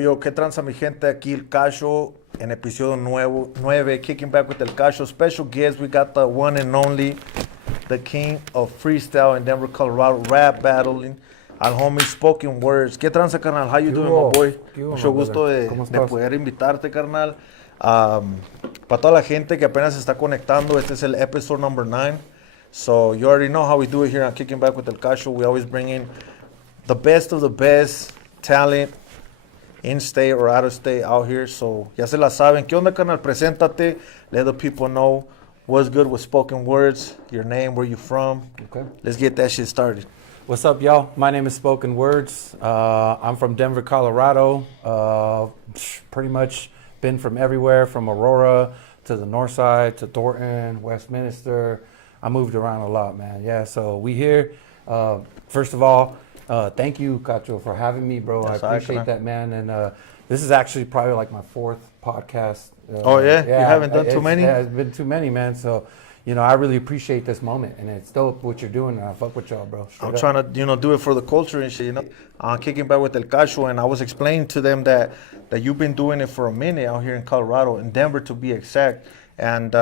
Yo, ¿qué tranza mi gente? Aquí el CACHO en episodio 9, Kicking Back with el CACHO. Special guest, we got the one and only, the king of freestyle in Denver, Colorado, rap battling, al homie Spoke-In-Wordz. ¿Qué tranza, carnal? How you doing, my boy? Mucho gusto de poder invitarte, carnal. Para toda la gente que apenas se está conectando, este es el episode number 9. So you already know how we do it here on Kicking Back with el CACHO. We always bring in the best of the best talent, in-state or out-of-state out here. So, ya se la saben. ¿Qué onda, carnal? Preséntate. Let the people know what's good with Spoke-In-Wordz, your name, where you from. Okay. Let's get that shit started. What's up, y'all? My name is Spoke-In-Wordz. I'm from Denver, Colorado. Pretty much been from everywhere, from Aurora to the north side, to Thornton, Westminster. I moved around a lot, man. Yeah, so we here. First of all, thank you, CACHO, for having me, bro. Yes, I appreciate that, man. And this is actually probably like my 4th podcast. Oh, yeah? You haven't done too many? Yeah, it's been too many, man. So, you know, I really appreciate this moment. And it's dope what you're doing. And I fuck with y'all, bro. I'm trying to, do it for the culture and shit, Kicking Back with el CACHO. And I was explaining to them that you've been doing it for a minute out here in Colorado, in Denver to be exact. And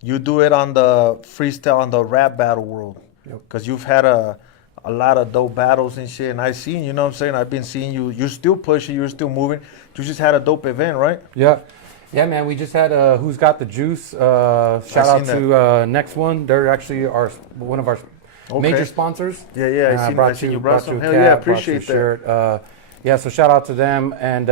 you do it on the freestyle, on the rap battle world. Because you've had a lot of dope battles and shit, and I've seen, you know what I'm saying? I've been seeing you. You're still pushing, you're still moving. You just had a dope event, right? Yeah, man. We just had Who's Got the Juice. Shout out to Next One. They're actually one of our major sponsors. Yeah. I seen you brought some. Hell cap, yeah, appreciate that. Shirt. Yeah, so shout out to them. And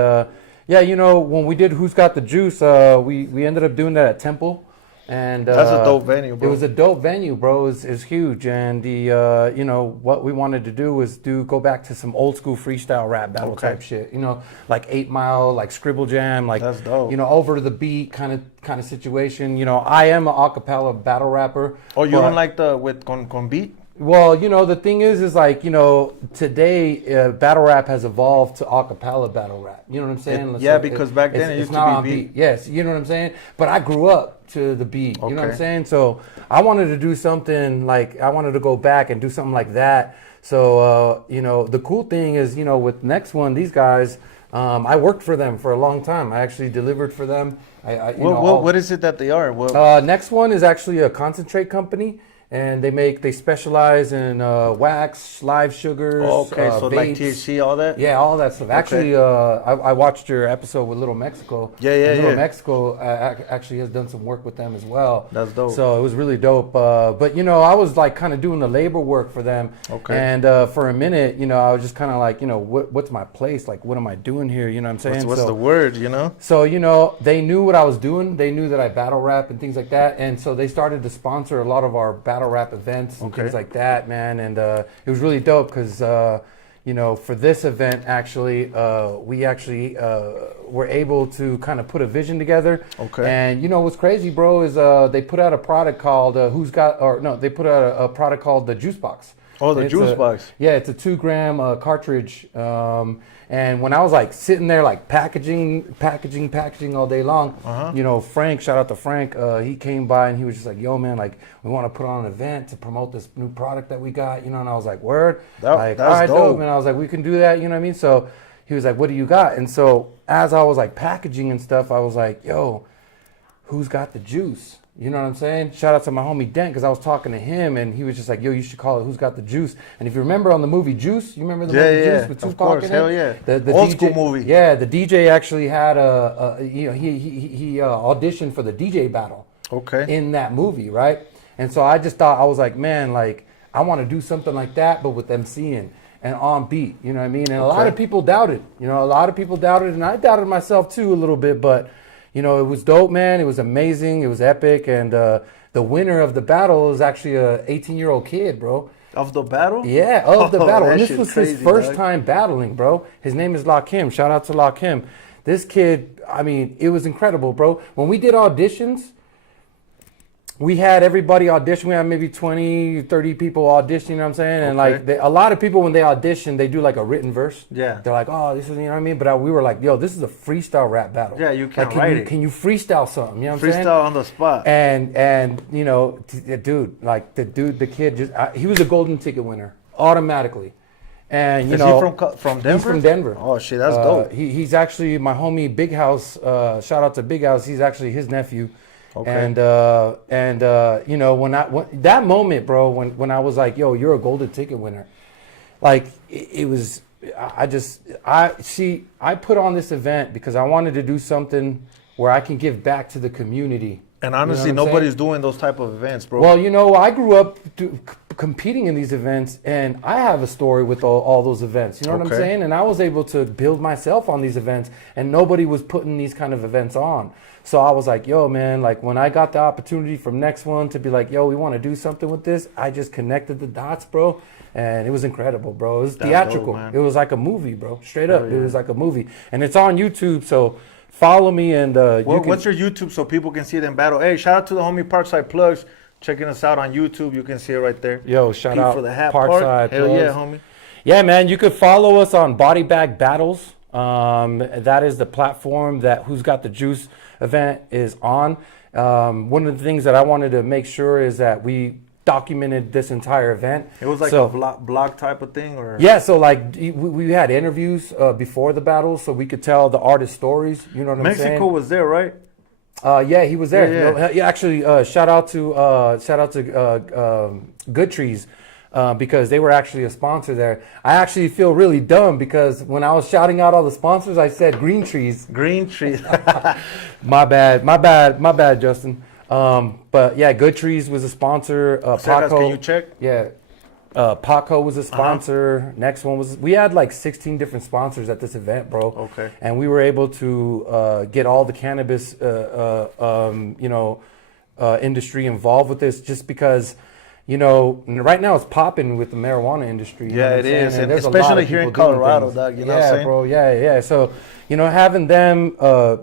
yeah, you know, when we did Who's Got the Juice, we ended up doing that at Temple. And that's a dope venue, bro. It was a dope venue, bro. It's huge. And the you know, what we wanted to do was go back to some old school freestyle rap battle type shit. You know, like 8 Mile, like Scribble Jam, like that's dope. You know, over to the beat kind of situation. You know, I am an acapella battle rapper. Oh, you don't like the with con beat? Well, you know, the thing is like, you know, today battle rap has evolved to acapella battle rap. You know what I'm saying? Because back then it used to be beat. Yes, you know what I'm saying? But I grew up to the beat. You know what I'm saying? So I wanted to do something like, I wanted to go back and do something like that. So, you know, the cool thing is, you know, with Next One, these guys, I worked for them for a long time. I actually delivered for them. What is it that they are? Next One is actually a concentrate company. And they specialize in wax, live sugars. So vapes. like THC, all that? Yeah, all that stuff. Actually, I watched your episode with Little Mexico. Yeah. Little Mexico actually has done some work with them as well. That's dope. So it was really dope. But, you know, I was like kind of doing the labor work for them. Okay. And for a minute, you know, I was just kind of like, you know, what's my place? Like, what am I doing here? You know what I'm saying? What's the word, you know? So, you know, they knew what I was doing. They knew that I battle rap and things like that. And so they started to sponsor a lot of our battle rap events and things like that, man. And it was really dope because, you know, for this event, actually, we actually were able to kind of put a vision together. Okay. And, you know, what's crazy, bro, is they put out a product called they put out a product called the Juice Box. Oh, the Juice Box. Yeah, it's a 2-gram cartridge. And when I was like sitting there like packaging all day long, you know, Frank, shout out to Frank, he came by and he was just like, yo, man, like we want to put on an event to promote this new product that we got, you know, and I was like, word? That's all right, dope. And I was like, we can do that, you know what I mean? So he was like, what do you got? And so as I was like packaging and stuff, I was like, yo, who's got the juice? You know what I'm saying? Shout out to my homie Dent, because I was talking to him and he was just like, yo, you should call it Who's Got the Juice. And if you remember on the movie Juice, you remember the movie Juice with Tupac in it? Hell yeah. The old DJ, school movie. Yeah, the DJ actually had you know, he auditioned for the DJ battle. Okay. In that movie, right? And so I just thought, I was like, man, like I want to do something like that, but with MCing and on beat. You know what I mean? And a lot of people doubted. You know, a lot of people doubted, and I doubted myself too a little bit, but. You know, it was dope, man. It was amazing. It was epic. And the winner of the battle is actually a 18-year-old kid, bro. Of the battle? Yeah, of the battle. And this was crazy, his first time battling, bro. His name is Lakim. Shout out to Lakim. This kid, I mean, it was incredible, bro. When we did auditions, we had everybody audition. We had maybe 20, 30 people audition, you know what I'm saying? And like a lot of people, when they audition, they do like a written verse. Yeah. They're like, oh, this is, you know what I mean? But we were like, yo, this is a freestyle rap battle. Yeah, you can't like, write it. Can you freestyle something? You know what I'm saying? Freestyle on the spot. And you know, dude, like the kid just, he was a golden ticket winner automatically. And Is he from Denver? He's from Denver. Oh shit, that's dope. He's actually my homie Big House. Shout out to Big House. He's actually his nephew. Okay. And you know, when that moment, bro, when I was like, yo, you're a golden ticket winner, like it was. I put on this event because I wanted to do something where I can give back to the community. And honestly, you know nobody's doing those type of events, bro. Well, you know, I grew up competing in these events, and I have a story with all those events. You know what I'm saying? And I was able to build myself on these events, and nobody was putting these kind of events on. So I was like, yo, man, like when I got the opportunity from Next One to be like, yo, we want to do something with this, I just connected the dots, bro. And it was incredible, bro. It was theatrical. Dope, it was like a movie, bro. Straight up. Yeah. It was like a movie. And it's on YouTube, so follow me and what's your YouTube so people can see them battle? Hey, shout out to the homie Parkside Plugs checking us out on YouTube. You can see it right there. Yo, shout out for the hat Parkside Hell Plugs. yeah, homie. Yeah, man, you could follow us on Body Bag Battles. That is the platform that Who's Got the Juice event is on. One of the things that I wanted to make sure is that we documented this entire event. It was like a blog type of thing, or yeah. So like we had interviews before the battle, so we could tell the artist stories. You know what I'm saying? Mexico was there, right? Yeah, he was there. Yeah. You know, actually, shout out to Good Trees. Because they were actually a sponsor there. I actually feel really dumb because when I was shouting out all the sponsors, I said Green Trees. Green Trees. My bad, Justin. But yeah, Good Trees was a sponsor. CACHO, can you check? Yeah. CACHO was a sponsor. Next one was, we had like 16 different sponsors at this event, bro. Okay. And we were able to get all the cannabis, industry involved with this just because, you know, right now it's popping with the marijuana industry. Yeah, it is. And especially here in Colorado, dog. You know what I'm saying? Bro. Yeah. So, you know, having them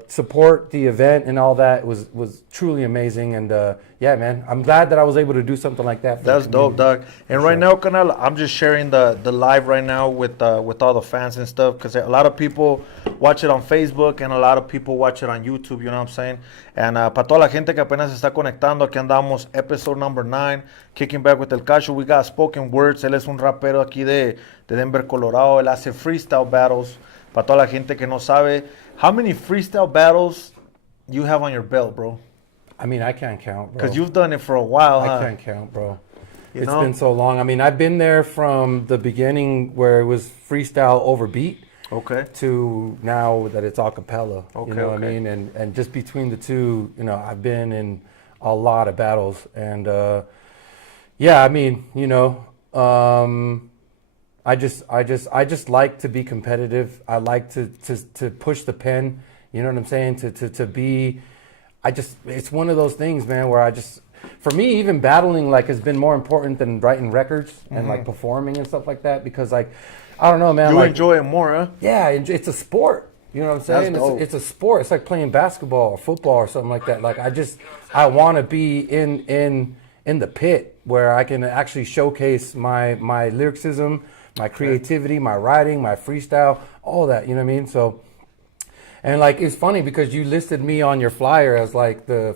support the event and all that was truly amazing. And yeah, man, I'm glad that I was able to do something like that. That's dope, dog. And right now, Canal, I'm just sharing the live right now with all the fans and stuff because a lot of people watch it on Facebook and a lot of people watch it on YouTube. You know what I'm saying? And para toda la gente que apenas se está conectando, aquí andamos, episode number 9, Kicking Back with El Cacho. We got Spoke-In-Wordz. Él es un rapero aquí de Denver, Colorado. Él hace freestyle battles. Para toda la gente que no sabe, how many freestyle battles you have on your belt, bro? I mean, I can't count, bro. Because you've done it for a while, I can't count, bro. It's been so long. I mean, I've been there from the beginning where it was freestyle over beat. Okay. To now that it's a cappella. Okay, you know what I mean? And just between the two, you know, I've been in a lot of battles. And yeah, I mean, you know, I just like to be competitive. I like to push the pen. You know what I'm saying? To be, it's one of those things, man, where for me, even battling like has been more important than writing records and like performing and stuff like that because like, I don't know, man. You like, enjoy it more, huh? Yeah, it's a sport. You know what I'm saying? It's a sport. It's like playing basketball or football or something like that. Like I want to be in the pit where I can actually showcase my lyricism, my creativity, my writing, my freestyle, all that. You know what I mean? So, and like it's funny because you listed me on your flyer as like the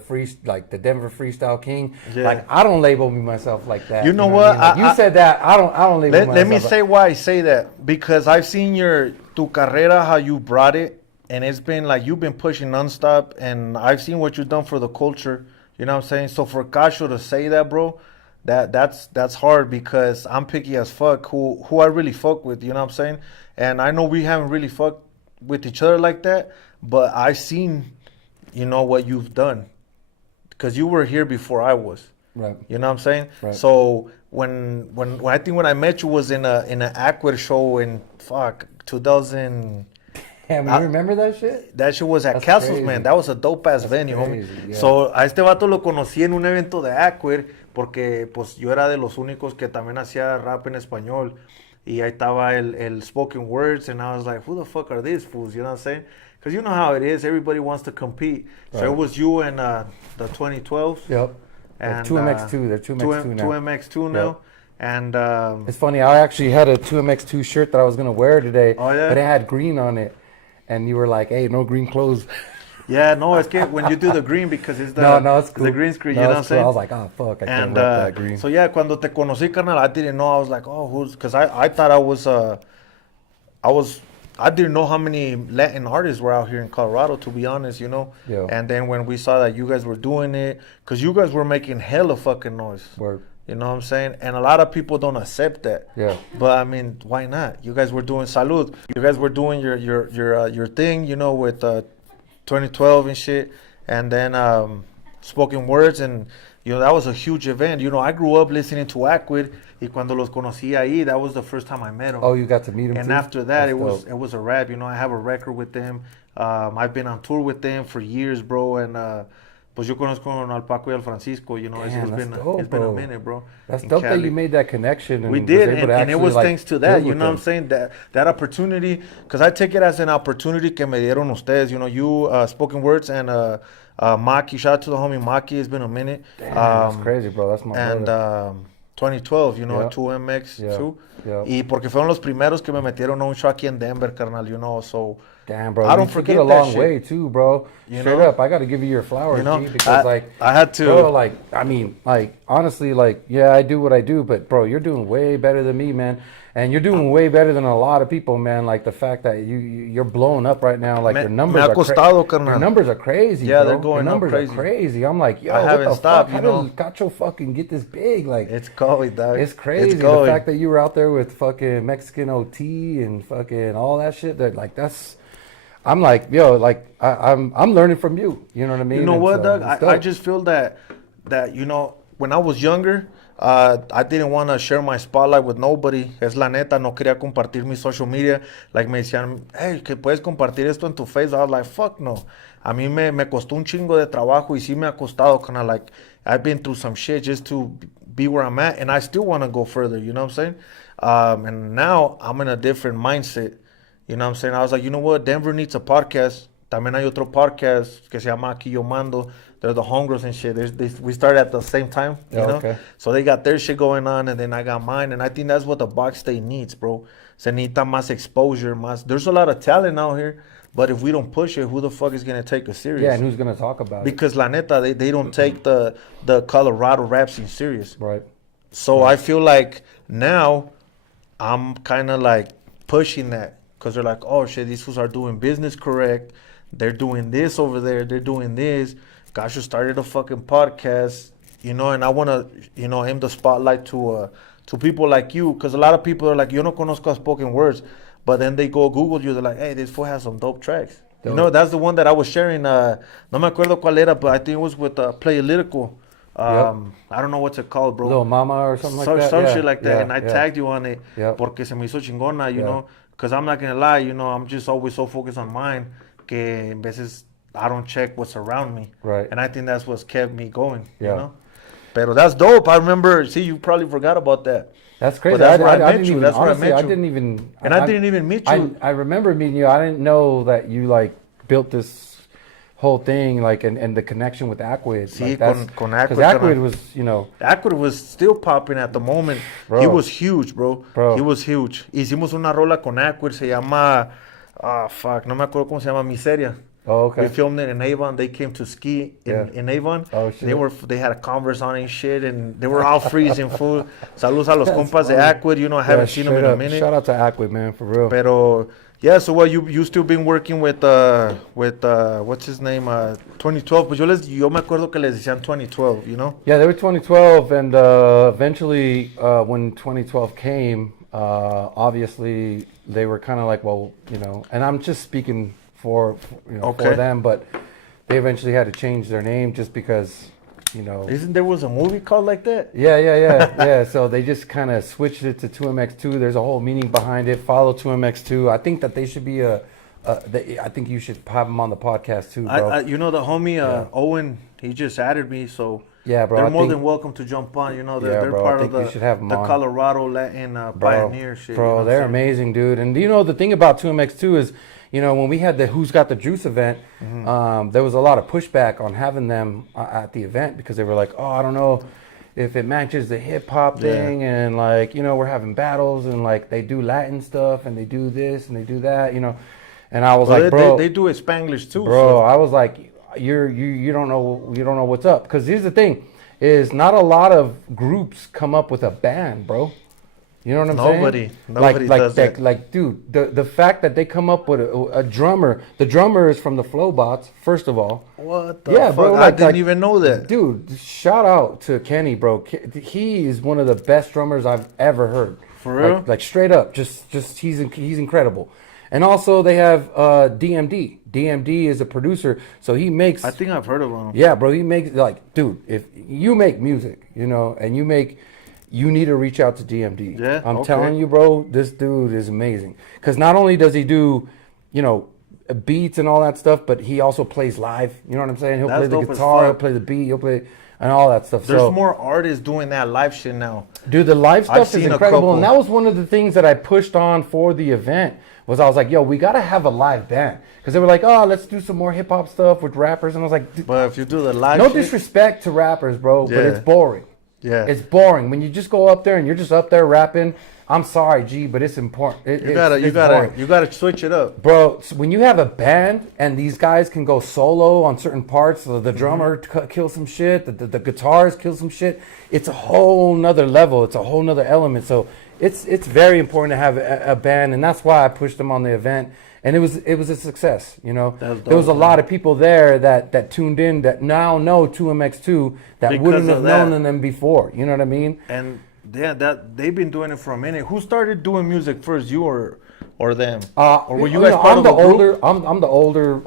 Denver Freestyle King. Yeah. Like I don't label myself like that. You know what? I mean? Like, you said that. I don't label myself. Let me say why I say that because I've seen tu carrera, how you brought it, and it's been like you've been pushing nonstop, and I've seen what you've done for the culture. You know what I'm saying? So for CACHO to say that, bro, that's hard because I'm picky as fuck. Who I really fuck with, you know what I'm saying? And I know we haven't really fucked with each other like that, but I've seen, you know, what you've done because you were here before I was. Right. You know what I'm saying? Right. So when I think when I met you was in an Aquid show in 2000. Yeah, you remember that shit? That shit was at Castles, man. That was a dope ass venue, homie. Yeah. So a este vato lo conocí en un evento de Aquid porque pues yo era de los únicos que también hacía rap en español. Y ahí estaba el Spoke-In-Wordz, and I was like, who the fuck are these fools? You know what I'm saying? Because you know how it is. Everybody wants to compete. Right. So it was you and the 2012s. Yep. And 2MX2. They're 2MX2 now. 2MX2 now. Yep. And it's funny. I actually had a 2MX2 shirt that I was going to wear today. Oh, yeah? But it had green on it. And you were like, hey, no green clothes. Yeah, no, it's good when you do the green because it's the, no, it's cool. the green screen, No, you know what I'm it's cool. saying? I was like, oh, fuck, I can't And rep that green. so yeah, cuando te conocí, carnal, I didn't know. I was like, oh, who's? Because I thought I didn't know how many Latin artists were out here in Colorado, to be honest, you know. Yeah. And then when we saw that you guys were doing it, because you guys were making hella fucking noise. Word. You know what I'm saying? And a lot of people don't accept that. Yeah. But I mean, why not? You guys were doing salud. You guys were doing your thing, you know, with 2012 and shit. And then Spoke-In-Wordz, and you know that was a huge event. You know, I grew up listening to Acquid, y cuando los conocí ahí, that was the first time I met them. Oh, you got to meet him And too? after that, That's it was a wrap. You know, I have a record with them. I've been on tour with them for years, bro. And pues yo conozco al Paco y al Francisco. You know, Damn, it's been a minute, bro. That's in dope that Cali. you made that connection. And We was did, able to and it actually, was like, thanks to that. build You with know what I'm them. saying? That opportunity, because I take it as an opportunity que me dieron ustedes. You know, you Spoke-In-Wordz and Maki. Shout out to the homie Maki. It's been a minute. Damn, that's crazy, bro. That's my And brother. 2012, you know, Yeah. 2MX Yeah. too. Yeah. Y porque fueron los primeros que me metieron a un show aquí en Denver, carnal, you know, so Damn, bro. I don't you took forget it a that long shit. way too, bro. You Straight know? up, I got to give you your flowers, You know, G, because I had to. bro, like, I mean, like, honestly, like, yeah, I do what I do, but bro, you're doing way better than me, man, and you're doing way better than a lot of people, man. Like the fact that you're blowing up right now, like your numbers me ha are costado, carnal. your numbers are crazy. Yeah, bro. they're going your up numbers crazy. are crazy. I'm like, yo, I what haven't the stopped, fuck? you How know. did CACHO fucking get this big? Like, It's going, dog. it's crazy. It's going. The fact that you were out there with fucking Mexican OT and fucking all that shit. That like that's. I'm like, yo, like I'm learning from you. You know what I mean? You know And what, so Doug? it's I dope. just feel that you know, when I was younger, I didn't want to share my spotlight with nobody. Es la neta, no quería compartir mi social media. Like me decían, hey, que puedes compartir esto en tu face. I was like, fuck no. A mí me costó un chingo de trabajo y sí me ha costado, kind of like, I've been through some shit just to be where I'm at, and I still want to go further, you know what I'm saying? And now I'm in a different mindset. You know what I'm saying? I was like, you know what? Denver needs a podcast. También hay otro podcast que se llama Aquí Yo Mando. They're the homegirls and shit. We started at the same time, you know? Okay. So they got their shit going on, and then I got mine. And I think that's what the box state needs, bro. Se necesita más exposure, más. There's a lot of talent out here, but if we don't push it, who the fuck is going to take us serious? Yeah, and who's gonna talk about it? Because la neta, they don't take the Colorado rap scene serious. Right. So I feel like now I'm kind of like pushing that. Because they're like, oh shit, these fools are doing business correct. They're doing this over there. They're doing this. CACHO started a fucking podcast, you know, and I want to, you know, aim the spotlight to people like you. Because a lot of people are like, yo no conozco a Spoke-In-Wordz. But then they go Google you. They're like, hey, this fool has some dope tracks. Dope. You know, that's the one that I was sharing. No me acuerdo cuál era, but I think it was with Playalical. I don't know what's it called, bro. Little Mama or something like that. Some Yeah, shit like that. yeah, And I yeah. tagged you on it Yeah. porque se me hizo chingona, you Yeah. know. Because I'm not going to lie, you know, I'm just always so focused on mine que en veces I don't check what's around me. Right. And I think that's what's kept me going, Yeah. you know. Pero that's dope. I remember, see, you probably forgot about that. That's crazy. But that's where I met didn't you. even, That's where I honestly, met I you. didn't even. And I didn't even meet you. I remember meeting you. I didn't know that you like built this whole thing, like, and the connection with Acquid. Sí, like, that's- con Acquid, 'cause Acquid carnal. was, you know, Acquid was still popping at the moment. Bro. He was huge, bro. Bro. He was huge. Hicimos una rola con Acquid, se llama, fuck, no me acuerdo cómo se llama, Miseria. oh, okay. We filmed it in Avon. They came to ski in Avon. Oh, shit. They had a Converse on and shit, and they were all freezing full. Saludos a los compas de funny. Acquid. You know, I haven't seen them straight in a up. minute. Shout out to Acquid, man, for real. Pero yeah, so what you still been working with what's his name 2012? Pues yo me acuerdo que les decían 2012, you know. Yeah, they were 2012, and eventually, when 2012 came, obviously they were kind of like, well, you know, and I'm just speaking for Okay. them, but they eventually had to change their name just because, you know. Isn't there was a movie called like that? Yeah. So they just kind of switched it to 2MX2. There's a whole meaning behind it. Follow 2MX2. I think that they should be I think you should have them on the podcast too, bro. You know the homie Owen, he just added me, so Yeah, bro. they're I more think- than welcome to jump on. You know, Yeah, they're bro, I part of think you should have 'em the on. Colorado Latin pioneer shit. Bro, you know what they're I'm saying? amazing, dude. And you know the thing about 2MX2 is, you know, when we had the Who's Got the Juice event, there was a lot of pushback on having them at the event because they were like, oh, I don't know if it matches the hip hop thing, and like, you know, we're having battles and like they do Latin stuff and they do this and they do that, you know. And I was Well, like, bro, they do it Spanglish too. bro, I was like, you don't know what's up. Because here's the thing, is not a lot of groups come up with a band, bro. You know what I'm saying? Nobody does that. Like, dude, the fact that they come up with a drummer, the drummer is from the Flowbots, first of all. What the fuck? Bro, I didn't even know that. Dude, shout out to Kenny, bro. He is one of the best drummers I've ever heard. For real? Like straight up, just he's incredible. And also they have DMD. DMD is a producer, so he makes. I think I've heard of him. Yeah, bro, he makes like, dude, if you make music, and you need to reach out to DMD. Yeah, I'm telling you, bro, this dude is amazing. Because not only does he do, beats and all that stuff, but he also plays live. You know what I'm saying? He'll play the guitar, he'll play the beat, he'll play and all that stuff. There's more artists doing that live shit now. Dude, the live stuff is incredible. And that was one of the things that I pushed on for the event. I was like, yo, we got to have a live band. Because they were like, oh, let's do some more hip-hop stuff with rappers. And I was like, but if you do the live no disrespect to rappers, bro, but it's boring. Yeah. It's boring. When you just go up there and you're just up there rapping, I'm sorry, G, but it's important. You gotta switch it up. Bro, so when you have a band and these guys can go solo on certain parts, so the drummer kills some shit, the guitars kill some shit, it's a whole nother level. It's a whole nother element. So it's very important to have a band, and that's why I pushed them on the event. And it was a success, There was a lot of people there that tuned in that now know 2MX2 that wouldn't have known them before. You know what I mean? And they've been doing it for a minute. Who started doing music first, you or them? Or were you guys part of a group? I'm the older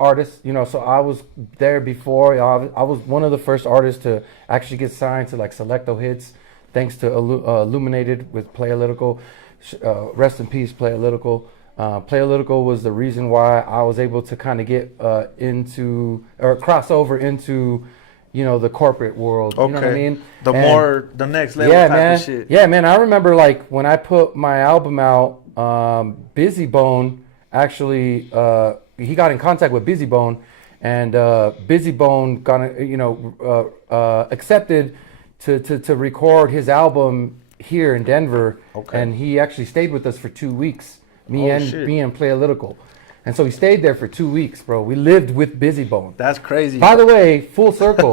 artist, so I was there before. I was one of the first artists to actually get signed to like Selecto Hits, thanks to Illuminated with Playalytical. Rest in peace, Playalytical. Playalytical was the reason why I was able to kind of get into or cross over into the corporate world. You know what I mean? The next level type of shit. Yeah, man. I remember like when I put my album out, Bizzy Bone actually he got in contact with Bizzy Bone, and Bizzy Bone got accepted to record his album here in Denver, and he actually stayed with us for 2 weeks. Me and Playalytical. And so he stayed there for 2 weeks, bro. We lived with Bizzy Bone. That's crazy. By the way, full circle,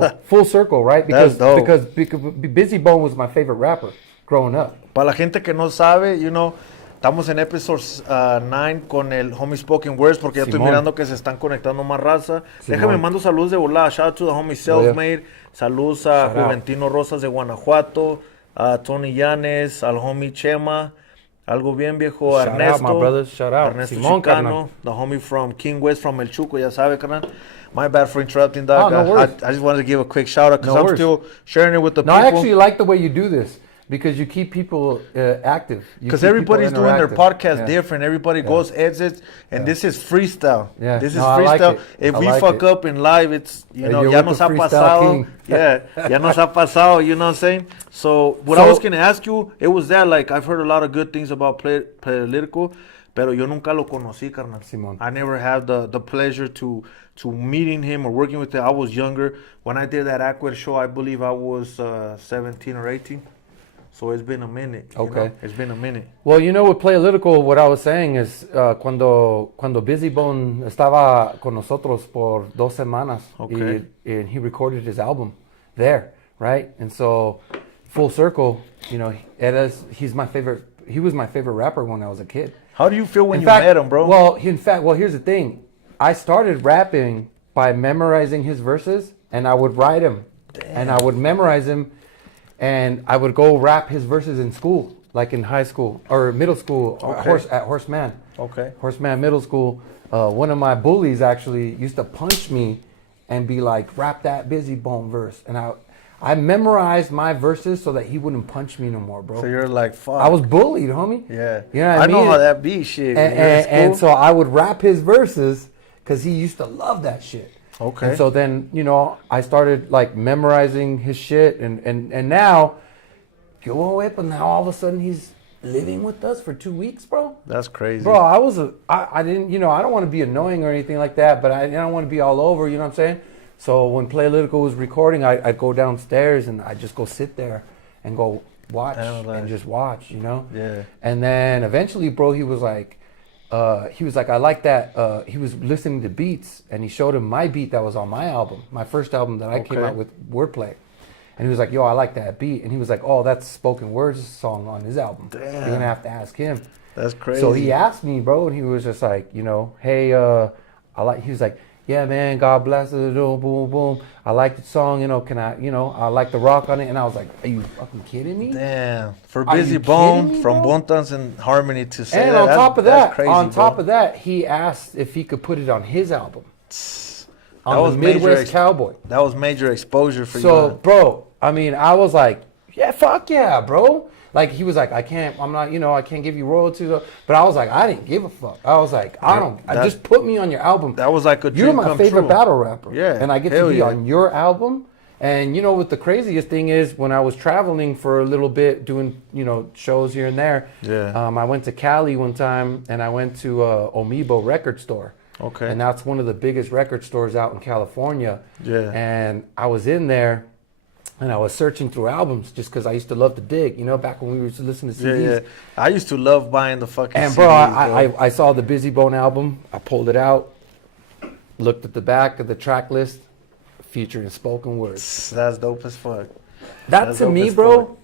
right? Because Bizzy Bone was my favorite rapper growing up. Para la gente que no sabe, estamos en episode 9 con el homie Spoke-In-Wordz, porque ya estoy mirando que se están conectando más raza. Déjame mando saludos de volada. Shout out to the homie Selfmade. Saludos a Juventino Rosas de Guanajuato, a Tony Llanes, al homie Chema. Algo bien viejo, shout Ernesto. Out, my brothers. Shout out. Ernesto Simón, Chicano, the homie from King West, from El Chuco, ya sabe, carnal. My bad for interrupting, dog. No worries. I just wanted to give a quick shout out because I'm still sharing it with the people. I actually like the way you do this because you keep people active. Because everybody's doing their podcast different. Everybody goes, exits, and this is freestyle. Yeah. This is freestyle. If we fuck up in live, it's, ya nos ha pasado. Yeah, ya nos ha pasado, you know what I'm saying? So, I was going to ask you, it was that, like, I've heard a lot of good things about Playalytical, pero yo nunca lo conocí, carnal. Simón. I never had the pleasure to meeting him or working with him. I was younger. When I did that Aqua show, I believe I was 17 or 18. So it's been a minute. Okay. It's been a minute. Well, with Playalytical, what I was saying is cuando Bizzy Bone estaba con nosotros por 2 semanas, and he recorded his album there, right? And so, full circle, he's my favorite. He was my favorite rapper when I was a kid. How do you feel when you met him, bro? Well, here's the thing. I started rapping by memorizing his verses, and I would write him, and I would memorize him. And I would go rap his verses in school, like in high school or middle school, at Horseman. Okay. Horseman Middle School. One of my bullies actually used to punch me and be like, rap that Bizzy Bone verse. And I memorized my verses so that he wouldn't punch me no more, bro. So you're like, fuck. I was bullied, homie. Yeah. You know what I mean? I know how that be, shit. And so I would rap his verses because he used to love that shit. Okay. And so then, I started like memorizing his shit, and now, but now all of a sudden he's living with us for 2 weeks, bro. That's crazy. Bro, I didn't, I don't want to be annoying or anything like that, but I don't want to be all over, you know what I'm saying? So when Playalytical was recording, I'd go downstairs and I'd just go sit there and go watch and just watch, Yeah. And then eventually, bro, he was like, he was like, I like that. He was listening to beats, and he showed him my beat that was on my album, my first album that I came out with, Wordplay. And he was like, yo, I like that beat. And he was like, oh, that's Spoke-In-Wordz song on his album. Damn. You're going to have to ask him. That's crazy. So he asked me, bro, and he was just like, you know, hey, he was like, yeah, man, God bless it, boom, boom, boom. I like the song, you know, I like the rock on it. And I was like, are you fucking kidding me? Damn. For Are Bizzy you Bone, kidding me, from bro? Bontans and Harmony to say And that, on top of that, crazy, he asked if he could put it on his album. That was the Midwest Cowboy. That was major exposure for you. So, bro, I mean, I was like, yeah, fuck yeah, bro. Like, he was like, I can't give you royalties. But I was like, I didn't give a fuck. I was like, just put me on your album. That was like a dream You're my come favorite true. battle rapper. Yeah. And I get to be on your album. And you know what the craziest thing is, when I was traveling for a little bit, doing, you know, shows here and there. Yeah. I went to Cali one time, and I went to Omibo record store. Okay. And that's one of the biggest record stores out in California. Yeah. And I was in there, and I was searching through albums just because I used to love to dig, you know, back when we used to listen to CDs. Yeah. I used to love buying the fucking And CDs, bro, I saw the Bizzy Bone album. I pulled it out, looked at the back of the track list, featuring Spoke-In-Wordz. That's dope as fuck. That to me, bro,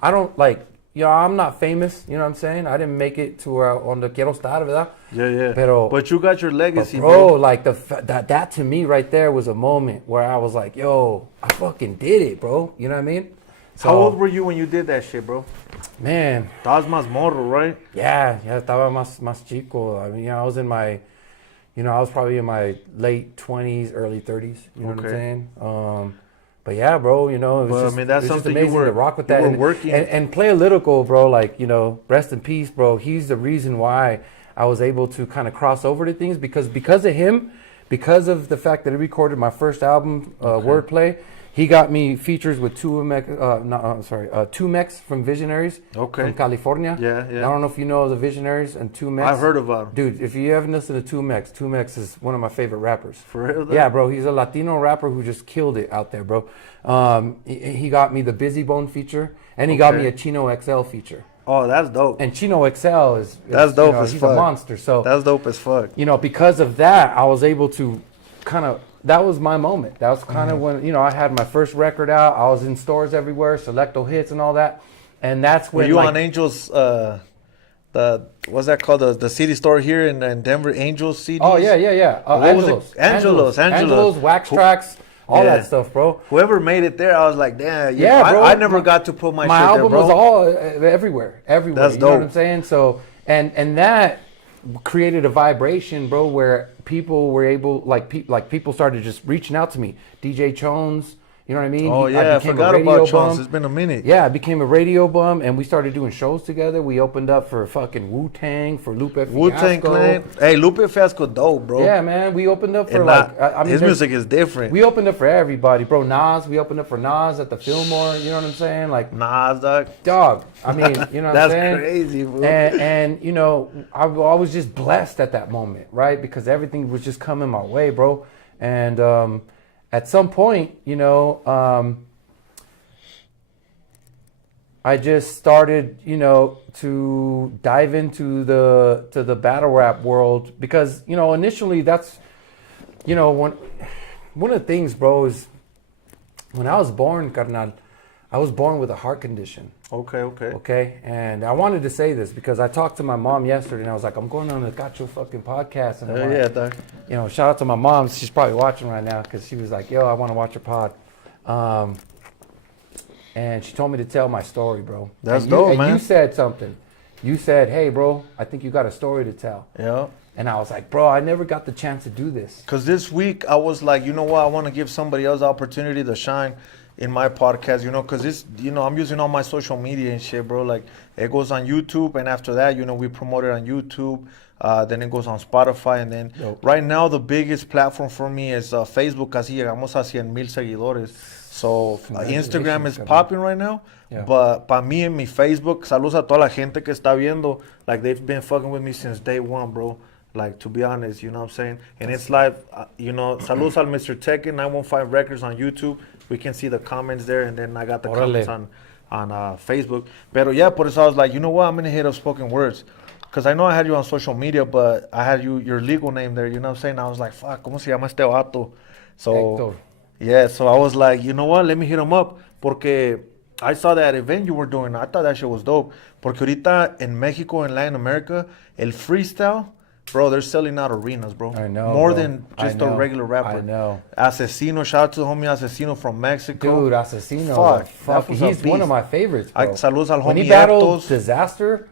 I don't like, you know, I'm not famous, you know what I'm saying? I didn't make it to where donde quiero estar, ¿verdad? Yeah. Pero, but you got your legacy, bro. Like that to me right there was a moment where I was like, yo, I fucking did it, bro. You know what I mean? So, how old were you when you did that shit, bro? Man. Estabas más morro, right? Yeah, estaba más chico. I mean, you know, I was probably in my late 20s, early 30s. You know what I'm saying? But yeah, bro, you know, it was that's just something amazing you were to rock with that. You were working. And play a lyrical, bro, like, you know, rest in peace, bro. He's the reason why I was able to kind of cross over to things, because of him, because of the fact that he recorded my first album, Wordplay. He got me features with two Mex from Visionaries from California. Yeah. I don't know if you know the Visionaries and two Mex. I've heard about them. Dude, if you haven't listened to two Mex is one of my favorite rappers. For real? Yeah, bro. He's a Latino rapper who just killed it out there, bro. He got me the Bizzy Bone feature, and he got me a Chino XL feature. Oh, that's dope. And Chino XL is that's dope as he's fuck. a monster. So that's dope as fuck. You know, because of that, I was able to that was my moment. That was kind of when, you know, I had my first record out. I was in stores everywhere, Selecto Hits and all that. And that's when... Were you on Angels, what's that called? The CD store here in Denver, Angels CDs? Oh, yeah. Angelos. Wax Tracks, all that stuff, bro. Whoever made it there, I was like, damn. Yeah, bro. I never got to put my shit there, bro. My album was all everywhere. That's you dope. know what I'm saying? So, and that created a vibration, bro, where people were able, people started just reaching out to me. DJ Chones, you know what I mean? Oh, yeah, I forgot about Chones. It's been a minute. Yeah, I became a radio bum, and we started doing shows together. We opened up for fucking Wu-Tang, for Lupe Fiasco. Wu-Tang Clan. Hey, Lupe Fiasco dope, bro. Yeah, man. We opened up for, his music is different. We opened up for everybody, bro. Nas, we opened up for Nas at the Fillmore, you know what I'm saying? Like, Nas, dog. I mean, you know what I'm saying? That's crazy, bro. And, you know, I was just blessed at that moment, right? Because everything was just coming my way, bro. And, at some point, you know, I just started, you know, to dive into the battle rap world, because, you know, initially that's, you know, one of the things, bro, is when I was born, carnal, I was born with a heart condition. Okay. And I wanted to say this because I talked to my mom yesterday, and I was like, I'm going on the CACHO fucking podcast. And I'm like, dog. You know, shout out to my mom. She's probably watching right now, because she was like, yo, I want to watch your pod. And she told me to tell my story, bro. That's dope, man. And you said something. You said, hey, bro, I think you got a story to tell. Yeah. And I was like, bro, I never got the chance to do this. Because this week I was like, you know what? I want to give somebody else the opportunity to shine in my podcast, you know, because it's, you know, I'm using all my social media and shit, bro. Like, it goes on YouTube, and after that, you know, we promote it on YouTube. Then it goes on Spotify, and then right now the biggest platform for me is Facebook. Casi llegamos a 100,000 seguidores. So Instagram is popping right now. Yeah. But para mí en mi Facebook, saludos a toda la gente que está viendo. Like, they've been fucking with me since day one, bro. Like, to be honest, you know what I'm saying? And it's like, you know, saludos al Mr. Tekken 915 Records on YouTube. We can see the comments there, and then I got the comments on Facebook. Pero yeah, por eso I was like, you know what? I'm going to hit up Spoken-Wordz. because I know I had you on social media, but I had your legal name there. You know what I'm saying? I was like, fuck, ¿cómo se llama este vato? So, Hector. yeah, so I was like, you know what? Let me hit him up. Porque I saw that event you were doing. I thought that shit was dope. Porque ahorita en Mexico and Latin America, el freestyle, bro, they're selling out arenas, bro. I know, More bro. than just a regular rapper. I know. Asesino, shout out to the homie Asesino from Mexico. Dude, Asesino. Fuck. He's one of my favorites, bro. Saludos al When he homie battled Eptos. Disaster,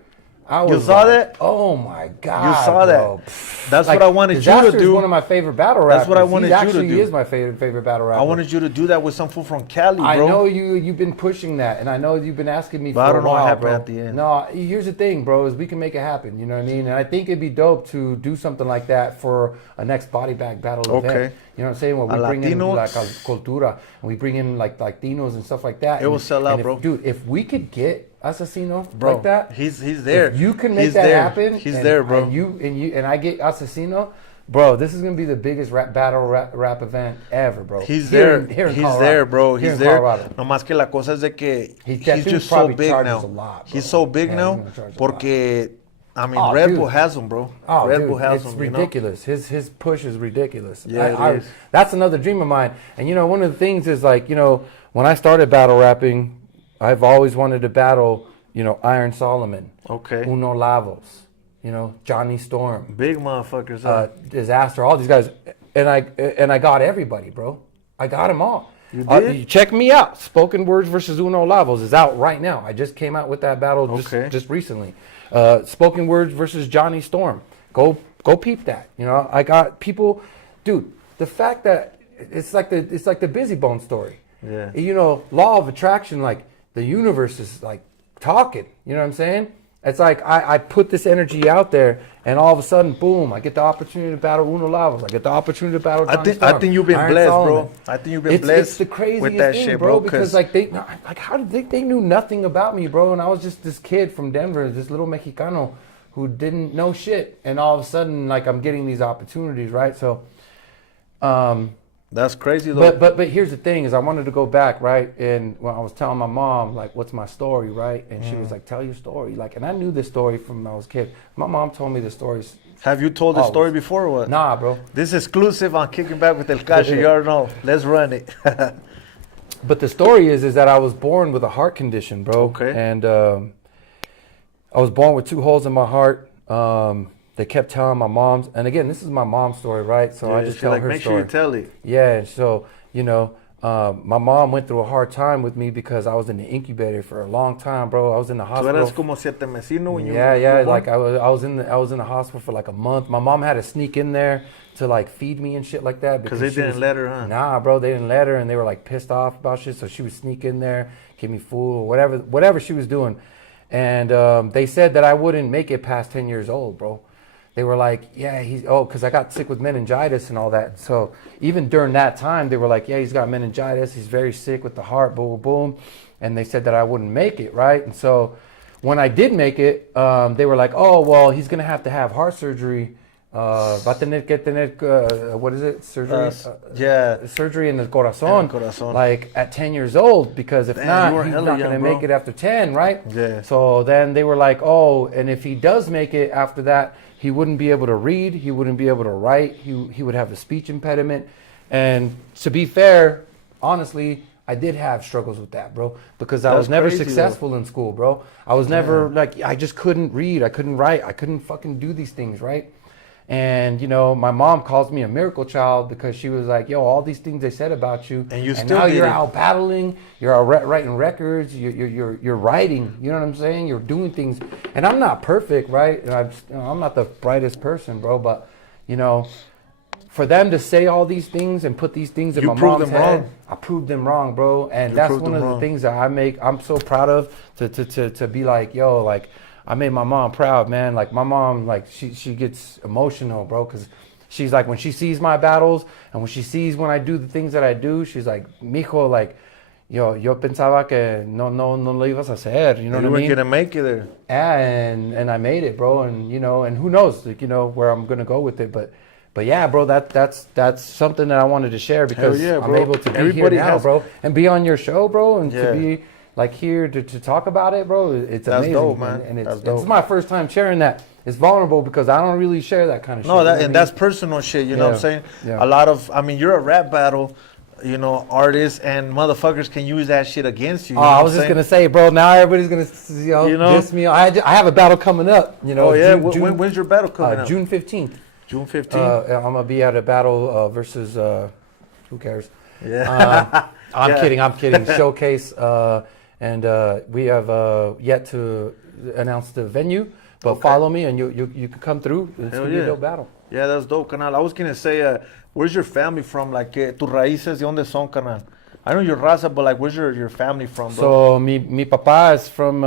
I was You saw that? Oh my god! You saw bro. that? That's what I wanted Disaster you to do. is one of my favorite battle rappers. That's what I wanted you to Actually, do. he is my favorite battle rapper. I wanted you to do that with some fool from Cali, bro. I know you've been pushing that, and I know you've been asking me But for I don't a know what while, happened bro. at the end. No, here's the thing, bro, is we can make it happen. You know what I mean? And I think it'd be dope to do something like that for a next body bag battle event. Okay. You know what I'm saying? When we A bring Latino? in like a cultura, and we bring in like Latinos and stuff like that. It will sell out, if, bro. Dude, if we could get Asesino Bro, like that, he's there. if you can make He's that there. happen. He's and, there, bro. And I get Asesino. Bro, this is gonna be the biggest battle rap event ever, bro. He's Here there. in He's Colorado. there, bro. Here He's in there. Colorado. No más que la cosa es de que That he's dude just so probably big charges now. a lot, bro. He's so big Yeah, now he's gonna charge a lot. porque I mean Oh, Red dude. Bull has him, bro. Oh, Red dude, Bull has it's him. ridiculous. His push is ridiculous. Yeah, it is. That's another dream of mine. And you know, one of the things is like, you know, when I started battle rapping, I've always wanted to battle, you know, Iron Solomon, Okay. Uno Lavos, you know, Johnny Storm, Big motherfuckers. Huh? Disaster, all these guys, and I got everybody, bro. I got them all. You did? Check me out. Spoken-Wordz versus Uno Lavos is out right now. I just came out with that battle just recently. Spoken-Wordz versus Johnny Storm. Go peep that. You know, I got people, dude. The fact that it's like the Bizzy Bone story. Yeah. You know, law of attraction. Like the universe is like talking. You know what I'm saying? It's like I put this energy out there, and all of a sudden, boom! I get the opportunity to battle Uno Lavos. I get the opportunity to battle Johnny Storm. I think you've been Iron blessed, Solomon. bro. I think you've been blessed. It's the craziest with that thing, shit, bro. bro. Because like how did they knew nothing about me, bro, and I was just this kid from Denver, this little Mexicano who didn't know shit, and all of a sudden, like I'm getting these opportunities, right? So, That's crazy though. but here's the thing: is I wanted to go back, right? And when I was telling my mom, like, what's my story, right? And she was like, tell your story, like, and I knew this story from when I was a kid. My mom told me the stories. Have you told this Always. story before or what? Nah, bro. This is exclusive on Kicking Back with El Cacho. You already know. Let's run it. But the story is that I was born with a heart condition, bro. Okay. And I was born with 2 holes in my heart. They kept telling my mom's, and again, this is my mom's story, right? So I just tell her make story. sure you tell it. Yeah, so, you know, my mom went through a hard time with me because I was in the incubator for a long time, bro. I was in the Tú hospital. eras como siete mesino when you Yeah, were born? like I was in the hospital for like a month. My mom had to sneak in there to like feed me and shit like that Because they she didn't let her, huh? Nah, bro, they didn't let her, and they were like pissed off about shit. So she would sneak in there, give me food or whatever she was doing, and they said that I wouldn't make it past 10 years old, bro. They were like, yeah, because I got sick with meningitis and all that. So even during that time, they were like, yeah, he's got meningitis. He's very sick with the heart, boom, boom. And they said that I wouldn't make it, right? And so when I did make it, they were like, oh, well, he's going to have heart surgery. Va a tener que tener, what is it? Surgery? Yeah. Surgery in the corazón. Corazón. Like at 10 years old, because if Damn, not, you were he's hella not going to young, make bro. it after 10, right? Yeah. So then they were like, oh, and if he does make it after that, he wouldn't be able to read. He wouldn't be able to write. He would have a speech impediment. And to be fair, honestly, I did have struggles with that, bro, because I was never crazy, successful in school, bro. I was never like, I just couldn't read. I couldn't write. I couldn't fucking do these things, right? And, you know, my mom calls me a miracle child because she was like, yo, all these things they said about you. And you still now did you're it. out battling. You're out writing records. You're writing. You know what I'm saying? You're doing things. And I'm not perfect, right? And I'm not the brightest person, bro. But, you know, for them to say all these things and put these things in You my proved mom's them head, wrong. I proved them wrong, bro. And You that's proved one them of the wrong. things that I'm so proud of to be like, yo, like, I made my mom proud, man. Like, my mom, like, she gets emotional, bro, because she's like, when she sees my battles and when she sees when I do the things that I do, she's like, mijo, like, yo pensaba que no lo ibas a hacer, you know You what I were mean? gonna make it there. Yeah, and I made it, bro, and you know, and who knows, like, you know, where I'm gonna go with it, but yeah, bro, that's something that I wanted to share because yeah, I'm bro. able to be Everybody here now, has- bro, and be on your show, bro, and Yeah. to be like here to talk about it, bro. It's That's amazing, dope, man. and That's it's dope. my first time sharing that. it's vulnerable because I don't really share that kind of shit. No, you know that what I and mean? that's personal shit. You know what I'm saying? Yeah. A lot of, I mean, you're a rap battle, you know, artists and motherfuckers can use that shit against you. You know I what was I'm just saying? gonna say, bro. Now everybody's gonna, You know? diss me. I have a battle coming up. You know. Oh yeah, June, when's your battle coming up? June 15th. June 15th. I'm gonna be at a battle versus who cares? Yeah. I'm Yeah. kidding. Showcase, and we have yet to announce the venue. But Okay. follow me, and you can come through. It's Hell gonna be yeah. a dope battle. Yeah, that's dope, canal. I was gonna say, where's your family from? Like, tus raíces, ¿de dónde son, canal? I know your raza, but like, where's your family from, bro? So mi papá is from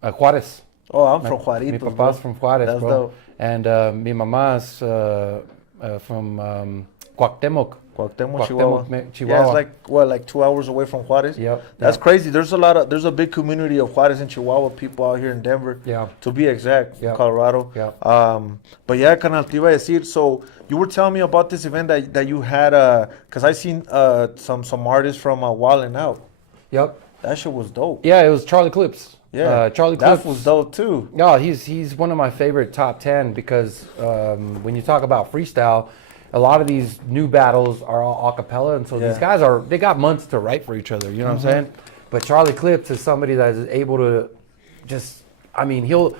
Juárez. Oh, I'm from Juaritos, Mi bro. papá's from Juárez, That's bro. dope. And mi mamá is from Cuauhtémoc. Cuauhtémoc, Chihuahua. Chihuahua. Yeah, it's like what, like 2 hours away from Juarez. Yep. That's Yep. crazy. There's a big community of Juarez and Chihuahua people out here in Denver. Yeah. To be exact, Yeah. Colorado. Yeah. But yeah, canal, te iba a decir. So you were telling me about this event that you had, cause I seen some artists from Wild 'N Out. Yep. That shit was dope. Yeah, it was Charlie Clips. Yeah, Charlie Clips that was dope too. No, he's one of my favorite top 10 because when you talk about freestyle, a lot of these new battles are all acapella, and so these guys they got months to write for each other. You know what I'm saying? But Charlie Clips is somebody that is able to just, I mean, he'll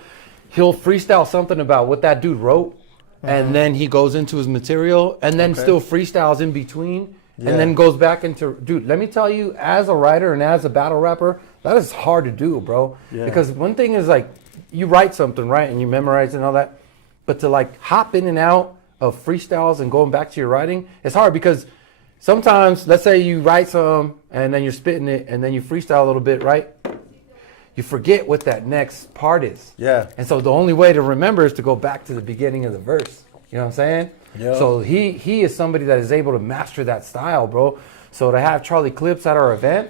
freestyle something about what that dude wrote, and then he goes into his material, and then still freestyles in between, and then goes back into, dude, let me tell you, as a writer and as a battle rapper, that is hard to do, bro. Yeah. Because one thing is like, you write something, right, and you memorize it and all that, but to like hop in and out of freestyles and going back to your writing, it's hard because sometimes, let's say you write some and then you're spitting it and then you freestyle a little bit, right? You forget what that next part is. Yeah. And so the only way to remember is to go back to the beginning of the verse. You know what I'm saying? Yeah. So he is somebody that is able to master that style, bro. So to have Charlie Clips at our event,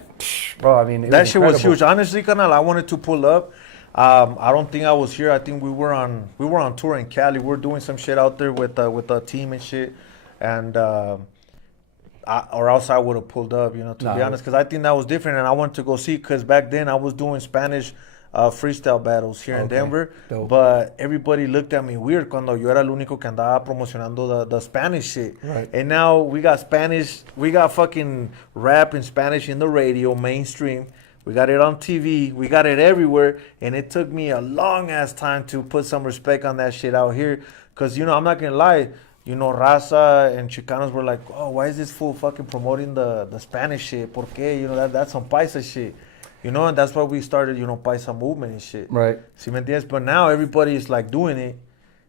bro, I mean, That shit was huge. Honestly, canal, I wanted to pull up. I don't think I was here. I think we were on tour in Cali. We were doing some shit out there with the team and shit, and or else I would have pulled up. You know, to be honest, because I think that was different, and I wanted to go see. Because back then I was doing Spanish freestyle battles here in Denver, but everybody looked at me weird cuando yo era el único que andaba promocionando the Spanish shit. Right. And now we got Spanish, we got fucking rap in Spanish in the radio, mainstream. We got it on TV. We got it everywhere. And it took me a long ass time to put some respect on that shit out here. Because, you know, I'm not going to lie. You know, Raza and Chicanos were like, oh, why is this fool fucking promoting the Spanish shit? ¿Por qué? You know, that's some paisa shit. You know, and that's why we started, you know, paisa movement and shit. Right. ¿Sí me entiendes? But now everybody's like doing it.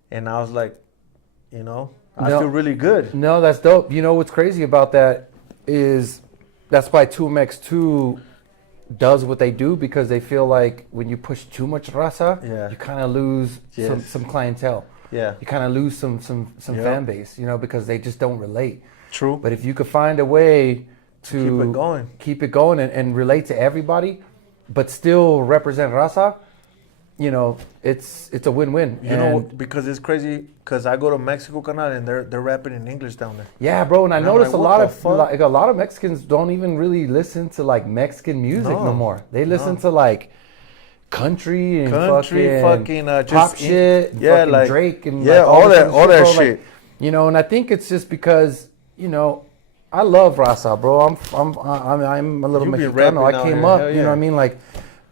And I was like, you know, I feel really good. No, that's dope. You know what's crazy about that is that's why 2MX2 does what they do, because they feel like when you push too much raza, you kind of lose some clientele. Yeah. You kind of lose some fan base, you know, because they just don't relate. True. But if you could find a way to keep it going and relate to everybody, but still represent raza, you know, it's a win-win. You know, because it's crazy, because I go to Mexico, canal, and they're rapping in English down there. Yeah, bro, and I noticed like, a lot of Mexicans don't even really listen to like Mexican music no more. They listen to like country and fucking just shit, and fucking like Drake and like, all that shit. Like, you know, and I think it's just because, you know, I love raza, bro. I'm a little Mexicano. I came up, you know what I mean, like.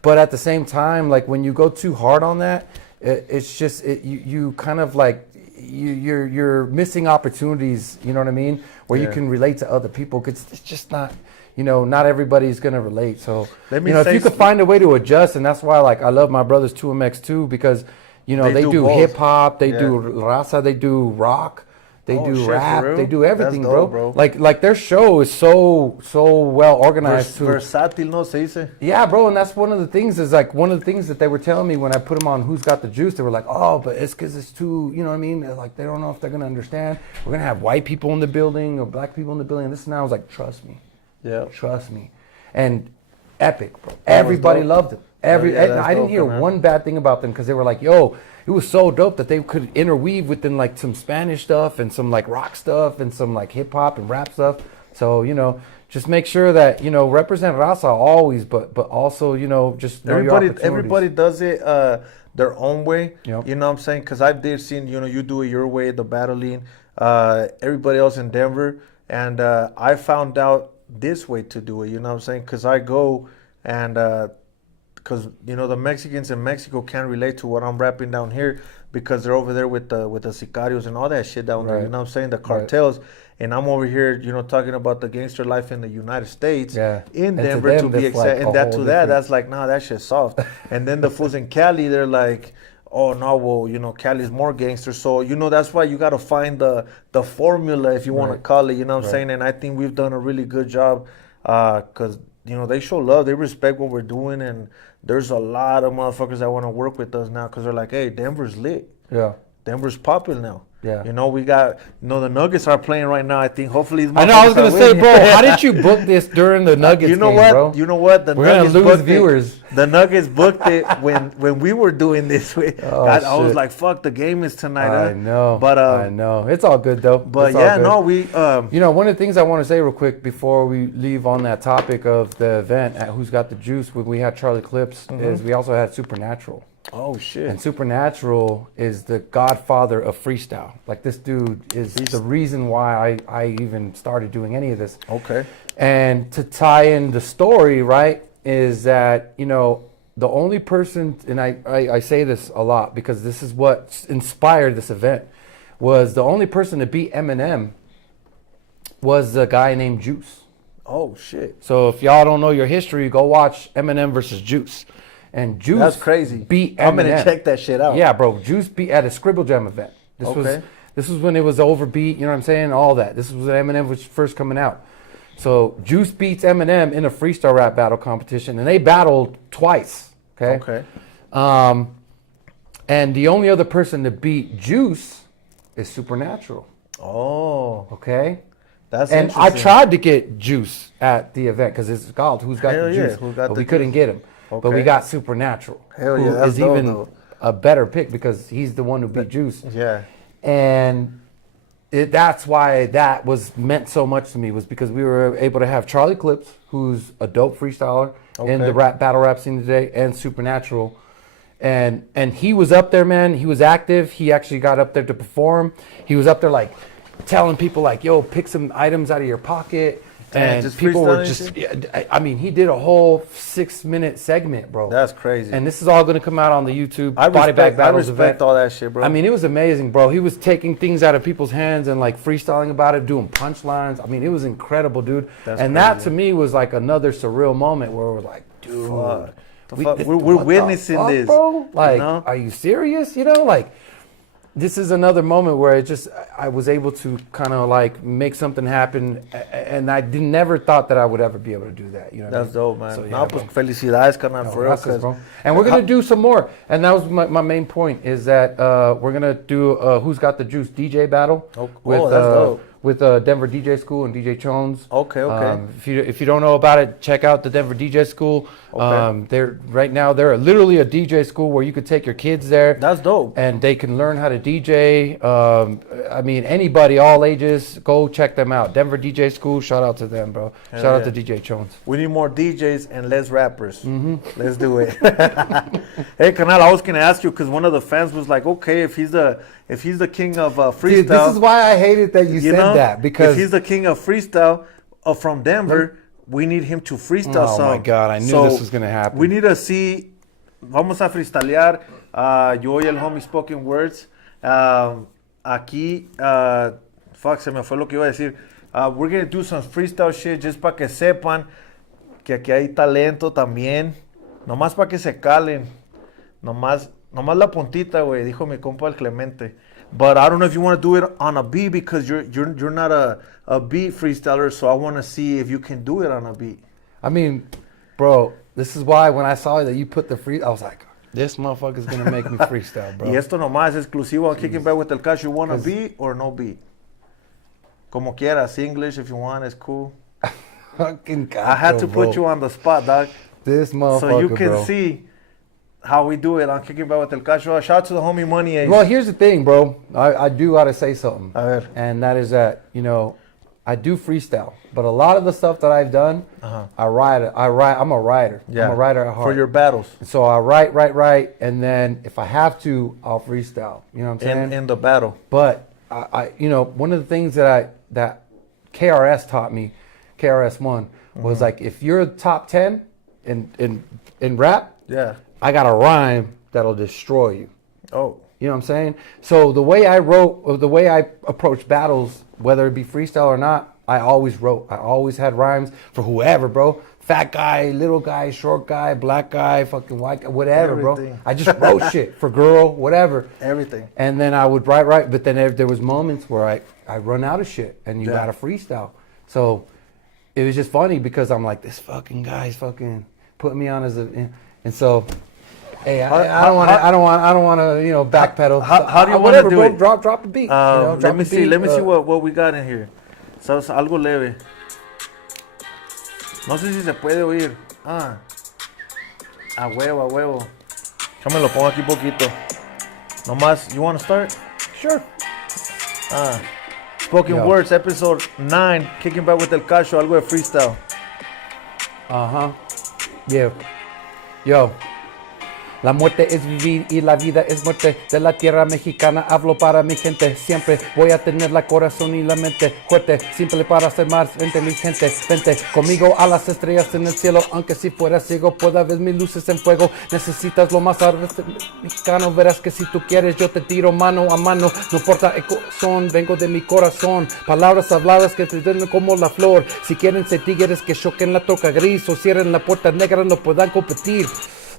But at the same time, like when you go too hard on that, it's just you kind of like you're missing opportunities. You know what I mean? Where you can relate to other people, because it's just not, you know, not everybody's gonna relate. So you know, if you could find a way to adjust, and that's why like I love my brothers 2MX2, because you know they do hip hop, they do raza, they do rock. They do rap. They do everything, bro. Like their show is so well organized. Versátil, no se dice. Yeah, bro, and that's one of the things. Is like one of the things that they were telling me when I put them on Who's Got the Juice. They were like, oh, but it's because it's too, you know what I mean? They're like, they don't know if they're gonna understand. We're gonna have white people in the building or black people in the building. This and that. I was like, trust me. Yeah. Trust me. And epic, bro. Everybody loved them. I didn't hear one bad thing about them, because they were like, yo, it was so dope that they could interweave within like some Spanish stuff and some like rock stuff and some like hip hop and rap stuff. So, you know, just make sure that, you know, represent raza always, but also, you know, just know your opportunities. Everybody does it. The their own way. Yep. You know what I'm saying? Because I did seen, you do it your way, the battling, everybody else in Denver. And I found out this way to do it, you know what I'm saying? Because I go and, because, the Mexicans in Mexico can't relate to what I'm rapping down here because they're over there with the sicarios and all that shit down there, you know what I'm saying? The cartels. Right. And I'm over here, talking about the gangster life in the United States, in Denver to be exact. And that to that, that's like, nah, that shit's soft. And then the fools in Cali, they're like, oh no, well, Cali's more gangster. So, that's why you got to find the formula, if you want to call it, you know what I'm saying? And I think we've done a really good job because, they show love, they respect what we're doing. And there's a lot of motherfuckers that want to work with us now because they're like, hey, Denver's lit. Yeah. Denver's popular now. Yeah. We got, the Nuggets are playing right now. I think hopefully. I know. I was gonna say, bro, how did you book this during the Nuggets game, bro? You know what? We're Nuggets gonna lose viewers. The Nuggets booked it when we were doing this. I was like, fuck, the game is tonight. I know. But I know it's all good though. But yeah, no, we. One of the things I want to say real quick before we leave on that topic of the event at Who's Got the Juice when we had Charlie Clips is we also had Supernatural. Oh shit! And Supernatural is the godfather of freestyle. Like this dude is the reason why I even started doing any of this. Okay. And to tie in the story, right, is that the only person, and I say this a lot because this is what inspired this event, was the only person to beat Eminem was a guy named Juice. Oh shit! So if y'all don't know your history, go watch Eminem versus Juice. And Juice That's crazy. Beat Eminem. I'm gonna check that shit out. Yeah, bro. Juice beat at a Scribble Jam event. This was when it was Overbeat, you know what I'm saying? All that. This was when Eminem was first coming out. So Juice beats Eminem in a freestyle rap battle competition, and they battled twice. Okay. And the only other person to beat Juice is Supernatural. Oh. Okay. That's and interesting. I tried to get Juice at the event because it's called Who's Got the Juice, but we couldn't get him. Okay. But we got Supernatural, who is even a better pick because he's the one who beat Juice. Yeah. And that's why that was meant so much to me, was because we were able to have Charlie Clips, who's a dope freestyler in the battle rap scene today, and Supernatural. And he was up there, man. He was active. He actually got up there to perform. He was up there like telling people like, yo, pick some items out of your pocket. And people were just, he did a whole 6-minute segment, bro. That's crazy. And this is all going to come out on the YouTube I respect all that shit, bro. It was amazing, bro. He was taking things out of people's hands and like freestyling about it, doing punchlines. It was incredible, dude. That to me was like another surreal moment where we're like, dude, we're witnessing this, bro. Like, are you serious? This is another moment where I was able to kind of like make something happen, and I never thought that I would ever be able to do that. That's dope, man. So, felicidades, carnal, for us. Bro. And we're gonna do some more, and that was my main point is that we're gonna do Who's Got the Juice DJ battle with Denver DJ School and DJ Chones. Okay. If you don't know about it, check out the Denver DJ School. They're literally a DJ school where you could take your kids there. That's dope. And they can learn how to DJ. Anybody, all ages, go check them out. Denver DJ School, shout out to them, bro. Shout out to DJ Chones. We need more DJs and less rappers. Let's do it. Hey, Canal, I was gonna ask you because one of the fans was like, okay, if he's the king of freestyle. Dude, this is why I hated that you said that, because if he's the king of freestyle from Denver, we need him to freestyle. Oh my God, I knew this was gonna happen. We need to see. Vamos a freestylear. Yo y el homie Spoke-In-Wordz. Aquí, fuck, se me fue lo que iba a decir. We're gonna do some freestyle shit just para que sepan que aquí hay talento también. Nomás para que se calen. Nomás la puntita, güey, dijo mi compa el Clemente. But I don't know if you want to do it on a beat because you're not a beat freestyler, so I want to see if you can do it on a beat. Bro, this is why when I saw that you put the free, I was like, this motherfucker's going to make me freestyle, bro. Y esto nomás es exclusivo on Kicking Back with El Cacho. You want a beat or no beat? Como quieras, English if you want, it's cool. Fucking Cacho, I had to put you on the spot, dog. This motherfucker, so you can see how we do it on Kicking Back with El Cacho. Shout out to the homie Money Ace. Well, here's the thing, bro. I do got to say something. A ver. And that is that, I do freestyle, but a lot of the stuff that I've done, I write. I'm a writer. Yeah. I'm a writer at heart. For your battles. So I write, and then if I have to, I'll freestyle. You know what I'm saying? In the battle. But I one of the things that KRS taught me, KRS-One, was like, if you're top 10 in rap, yeah, I got a rhyme that'll destroy you. Oh. You know what I'm saying? So the way I wrote, or the way I approach battles, whether it be freestyle or not, I always wrote. I always had rhymes for whoever, bro. Fat guy, little guy, short guy, black guy, fucking white guy, whatever, Everything. bro. I just wrote shit for girl, whatever. Everything. And then I would write, but then there was moments where I run out of shit, and you gotta freestyle. So it was just funny because I'm like, this fucking guy's fucking putting me on as a, and so. Hey, I don't want to, backpedal. How do you want to do bro, it? Drop a beat. Let me see what we got in here. So, algo leve. No sé si se puede oír. A huevo. Déjame lo pongo aquí poquito. Nomás, you want to start? Sure. Spoke-In-Wordz, episode 9, kicking back with El Cacho, algo de freestyle. Yeah. Yo. La muerte es vivir y la vida es muerte. De la tierra mexicana hablo para mi gente. Siempre voy a tener la corazón y la mente fuerte. Simple para ser más inteligente. Vente conmigo a las estrellas en el cielo. Aunque si fuera ciego pueda ver mis luces en fuego. Necesitas lo más mexicano. Verás que si tú quieres yo te tiro mano a mano. No importa el son, vengo de mi corazón. Palabras habladas que te den como la flor. Si quieren ser tigres que choquen la toca gris o cierren la puerta negra no puedan competir.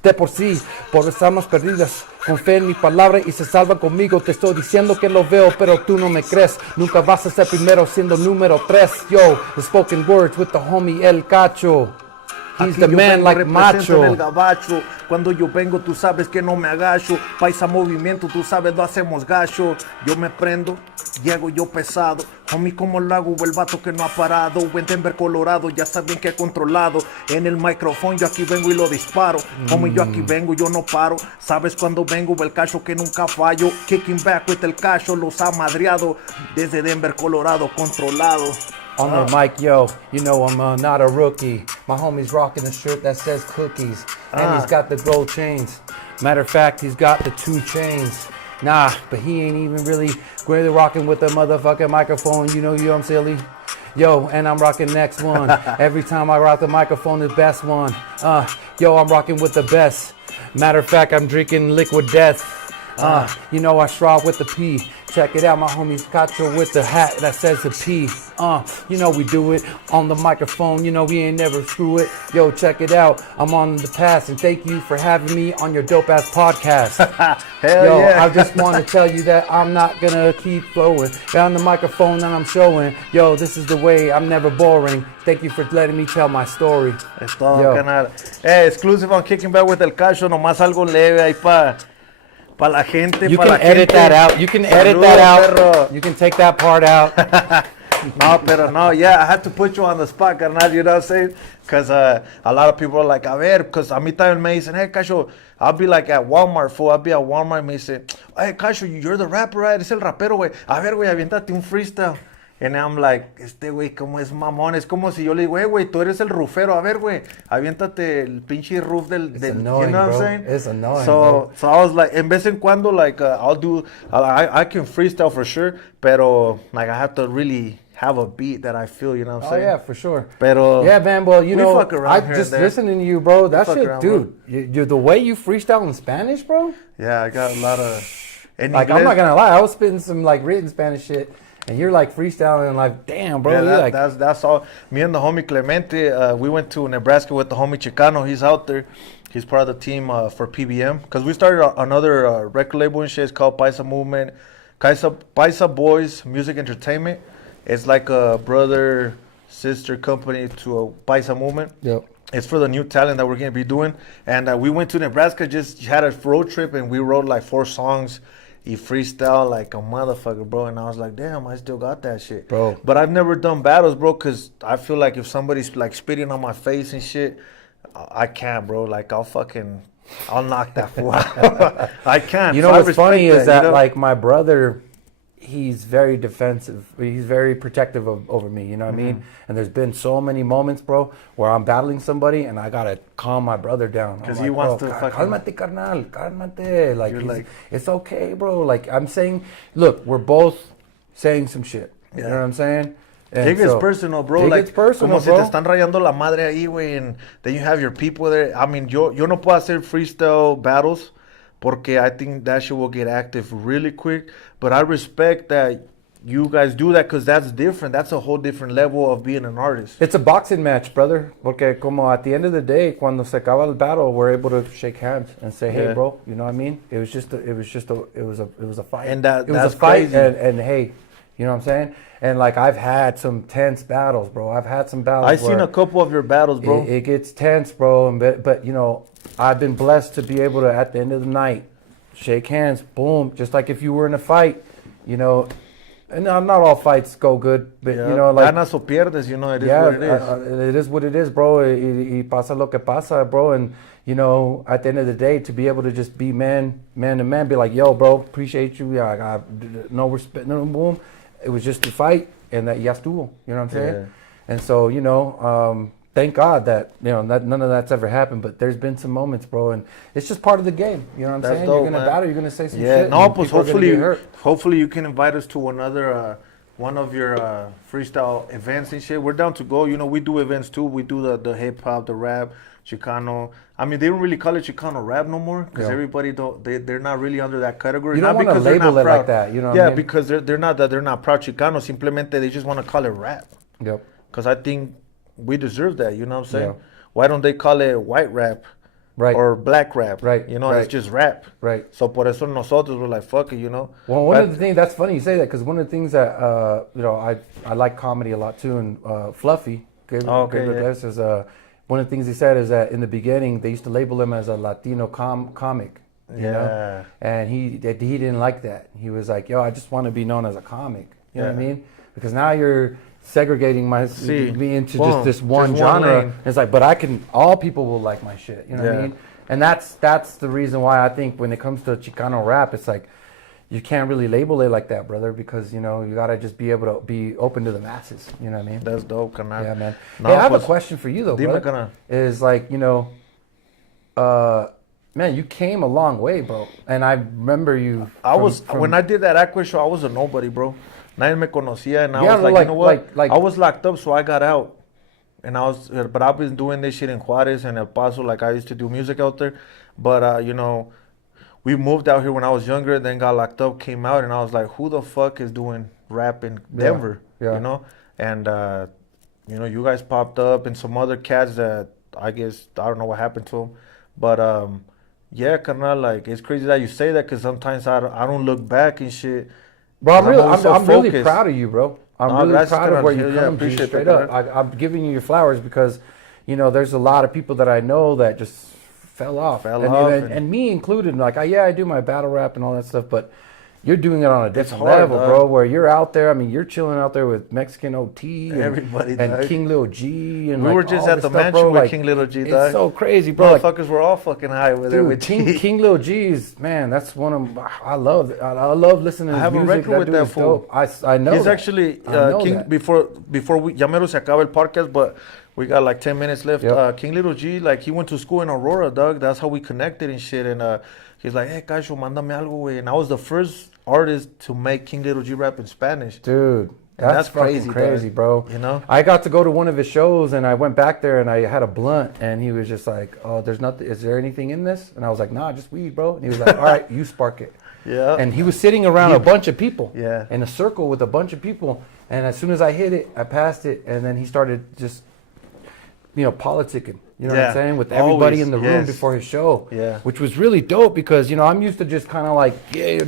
De por sí, por las almas perdidas, con fe en mi palabra y se salvan conmigo. Te estoy diciendo que lo veo, pero tú no me crees. Nunca vas a ser primero siendo número 3. Yo, the Spoke-In-Wordz with the homie El Cacho. He's the man like macho. En el gabacho. Cuando yo vengo, tú sabes que no me agacho. Paisa movimiento, tú sabes, lo hacemos gacho. Yo me prendo, llego yo pesado. Homie, como lo hago, el vato que no ha parado. En Denver, Colorado, ya saben que he controlado. En el micrófono, yo aquí vengo y lo disparo. Homie, yo aquí vengo, yo no paro. Sabes cuando vengo, el cacho que nunca fallo. Kicking back with el cacho, los ha madreado. Desde Denver, Colorado, controlado. On the mic, yo, you know I'm not a rookie. My homie's rocking a shirt that says cookies. And he's got the gold chains. Matter of fact, he's got the 2 chains. Nah, but he ain't even really rocking with the motherfucking microphone. You know I'm silly. Yo, and I'm rocking next one. Every time I rock the microphone, the best one. Yo, I'm rocking with the best. Matter of fact, I'm drinking liquid death. You know I straw with the P. Check it out, my homie's CACHO with the hat that says the P. You know we do it on the microphone. You know we ain't never screw it. Yo, check it out. I'm on the pass, and thank you for having me on your dope ass podcast. Hell Yo, yeah. I just want to tell you that I'm not gonna keep flowing. On the microphone and I'm showing. Yo, this is the way. I'm never boring. Thank you for letting me tell my story. Es todo, canal. Exclusive on Kicking Back with El Cacho, nomás algo leve ahí pa la gente, You pa can la edit gente. that out. You can edit Saludos, that out. perro. You can take that part out. Yeah, I had to put you on the spot, carnal, you know what I'm saying? Because a lot of people are like, a ver, because a mí también me dicen, hey, Cacho, I'll be like at Walmart, fool. I'll be at Walmart, me dicen, hey, Cacho, you're the rapper, right? Es el rapero, güey. A ver, güey, aviéntate un freestyle. And I'm like, güey, como es mamón. Es como si yo le digo, güey, tú eres el rufero. A ver, güey, aviéntate el pinche roof del... It's annoying, you know what I'm bro. saying? It's annoying, so I was like, en vez en cuando, like, I can freestyle for sure, pero, like, I have to really have a beat that I feel, you know what I'm saying? Oh, yeah, for sure. Pero... Yeah, man, well, you we know, fuck around I here just and there. listening to you, bro, that fuck shit, around, dude, you the way you freestyle in Spanish, bro? Yeah, I got a lot of... En Like, inglés, I'm not gonna lie, I was spitting some, like, written Spanish shit, and you're, like, freestyling, and like, damn, bro, yeah, you're like... that's all. Me and the homie Clemente, we went to Nebraska with the homie Chicano. He's out there. He's part of the team for PBM. Because we started another record label and shit. It's called Paisa Movement. Paisa Boys Music Entertainment. It's like a brother, sister company to a Paisa Movement. Yep. It's for the new talent that we're going to be doing. And we went to Nebraska, just had a road trip, and we wrote like 4 songs. He freestyle like a motherfucker, bro. And I was like, damn, I still got that shit. Bro. But I've never done battles, bro, because I feel like if somebody's like spitting on my face and shit, I can't, bro. Like, I'll knock that fool out. I can't. You know So I what's respect funny is that, that, you know? like, my brother, he's very defensive. He's very protective over me. You know what I mean? And there's been so many moments, bro, where I'm battling somebody and I gotta calm my brother down because he wants to calmate, carnal, calmate. Like, it's okay, bro. Like I'm saying, look, we're both saying some shit. You know what I'm saying? It gets personal, bro. It gets personal, como si te están rayando la madre ahí, güey, and then you have your people there. I mean, yo no puedo hacer freestyle battles porque I think that shit will get active really quick. But I respect that you guys do that because that's different. That's a whole different level of being an artist. It's a boxing match, brother. Porque como at the end of the day, cuando se acaba el battle, we're able to shake hands and say, "Hey, bro," you know what I mean? It was a fight. And it was a fight, and hey, you know what I'm saying? And like I've had some tense battles, bro. I've had some battles. I've seen a couple of your battles, bro. It gets tense, bro. But you know, I've been blessed to be able to, at the end of the night, shake hands, boom, just like if you were in a fight, you know. And not all fights go good, but you know, like ganas o pierdes, you know, it is what it is. It is what it is, bro. Y pasa lo que pasa, bro. And you know, at the end of the day, to be able to just be man to man, be like, yo, bro, appreciate you. Yeah, I got no respect, no boom. It was just a fight, and that ya estuvo. You know what I'm saying? Yeah. And so, you know, thank God that, you know, that none of that's ever happened. But there's been some moments, bro, and it's just part of the game. You know what I'm saying? Dope, you're gonna battle, you're gonna say some shit. Yeah, no, pues hopefully you can invite us to another one of your freestyle events and shit. We're down to go. You know, we do events too. We do the hip hop, the rap, Chicano. I mean, they don't really call it Chicano rap no more because everybody they're not really under that category. You don't want to label it like that, you know? Yeah, what I mean? because they're not proud Chicano. Simplemente they just want to call it rap. Yep. Because I think we deserve that. You know what I'm saying? Yeah. Why don't they call it white rap? Right. Or black rap. Right. You know, right. it's just rap. Right. So por eso nosotros we're like, fuck it, you know. Well, one of the things, that's funny you say that, because one of the things that, you know, I like comedy a lot too, and Fluffy, is, one of the things he said is that in the beginning, they used to label him as a Latino comic. You know? And he didn't like that. He was like, yo, I just want to be known as a comic. You know what I mean? Because now you're segregating me into just this one genre. It's like, but all people will like my shit. You know what I mean? And that's the reason why I think when it comes to Chicano rap, it's like, you can't really label it like that, brother, because, you know, you got to just be able to be open to the masses. You know what I mean? That's dope, carnal. Yeah, man. Hey, I have a question for you, though, brother. Is like, you know, man, you came a long way, bro. And I remember you. When I did that Aqua show, I was a nobody, bro. Nadie me conocía, and I was like, you know what? I was locked up, so I got out. And but I've been doing this shit in Juarez and El Paso, like I used to do music out there. But, you know, we moved out here when I was younger, then got locked up, came out, and I was like, who the fuck is doing rap in Denver? Yeah. You know? And, you know, you guys popped up and some other cats that I guess, I don't know what happened to them. But, yeah, carnal, like, it's crazy that you say that because sometimes I don't look back and shit. Bro, I'm really proud of you, bro. I'm really proud of where you come to, straight up. I'm giving you your flowers because, you know, there's a lot of people that I know that just fell off. And me included. Like, I do my battle rap and all that stuff, but you're doing it on a different level, bro, where you're out there. I mean, you're chilling out there with Mexican OT and everybody, and King Lil G. And we were just at the mansion with King Lil G, It's so crazy, bro. Motherfuckers were all fucking high with it. With King Lil G's, man, that's one of I love listening to his music. I have a record with that fool. I know. He's actually King before we Yamero se acaba el podcast, but we got like 10 minutes left. King Little G, like, he went to school in Aurora, dog. That's how we connected and shit. And he's like, hey, Cacho, mándame algo, güey. And I was the first artist to make King Little G rap in Spanish. Dude, that's crazy, bro. You know? I got to go to one of his shows, and I went back there, and I had a blunt, and he was just like, oh, there's nothing. Is there anything in this? And I was like, nah, just weed, bro. And he was like, all right, you spark it. Yeah. And he was sitting around a bunch of people. Yeah. In a circle with a bunch of people. And as soon as I hit it, I passed it, and then he started just, you know, politicking, you know what I'm saying, with everybody in the room before his show, which was really dope because, you know, I'm used to just kind of like,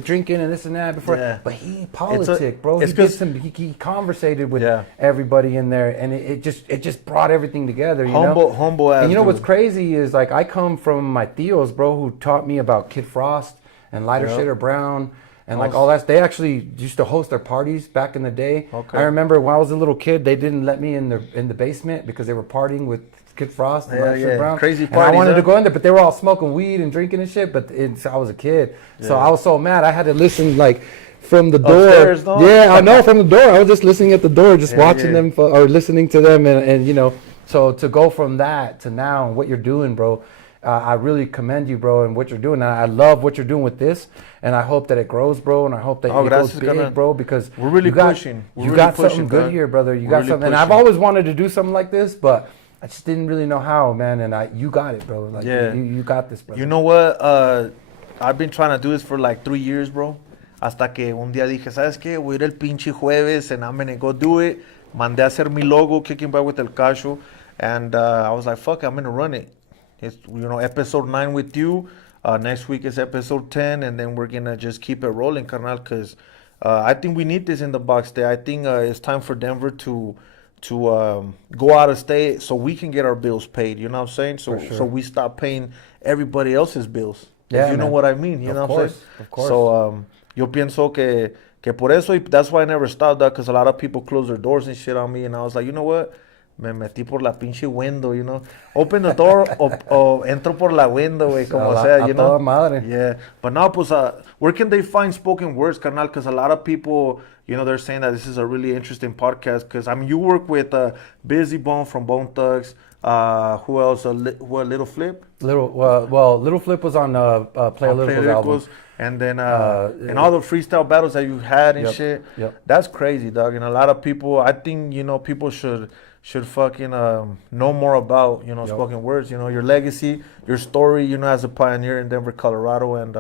drinking and this and that before, but he politic, bro. He conversated with everybody in there, and it just brought everything together, you know? Humble ass. And you know what's crazy is, like, I come from my tios, bro, who taught me about Kid Frost and Lighter Shader Brown. And like all that, they actually used to host their parties back in the day. I remember when I was a little kid, they didn't let me in the basement because they were partying with Kid Frost and Lighter Brown. Crazy parties. And I wanted to go in there, but they were all smoking weed and drinking and shit. But I was a kid, so I was so mad. I had to listen like from the door. Upstairs, no? Yeah, I know, from the door. I was just listening at the door, just watching them or listening to them, and you know. So to go from that to now and what you're doing, bro, I really commend you, bro, and what you're doing. And I love what you're doing with this, and I hope that it grows, bro, and I hope that it goes big, bro, because we're really pushing. You got something good here, brother. You got something. And I've always wanted to do something like this, but I just didn't really know how, man. And you got it, bro. Like, you got this, brother. You know what? I've been trying to do this for like 3 years, bro. Hasta que un día dije, ¿sabes qué? Voy a ir el pinche jueves, and I'm gonna go do it. Mandé a hacer mi logo, Kicking Back with El Cacho. And I was like, fuck, I'm going to run it. It's, you know, episode 9 with you. Next week is episode 10. And then we're going to just keep it rolling, carnal. Because I think we need this in the box there. I think it's time for Denver to go out of state so we can get our bills paid. You know what I'm saying? So we stop paying everybody else's bills. Yeah, if you know what I mean. You know what I'm saying? Of course. So yo pienso que por eso, that's why I never stopped that, because a lot of people close their doors and shit on me. And I was like, you know what? Me metí por la pinche window, you know. Open the door o entro por la window, güey, como sea, you know. Madre. Yeah. But now, pues, where can they find Spoken-Wordz, carnal? Because a lot of people, you know, they're saying that this is a really interesting podcast. Because, I mean, you work with Bizzy Bone from Bone Thugs. Who else? Little Flip? Little Flip was on Play a Little's album. And then and all the freestyle battles that you had and shit. Yep. That's crazy, dog. And a lot of people, I think, you know, people should fucking know more about, you know, Spoken-Wordz, you know, your legacy, your story, you know, as a pioneer in Denver, Colorado, and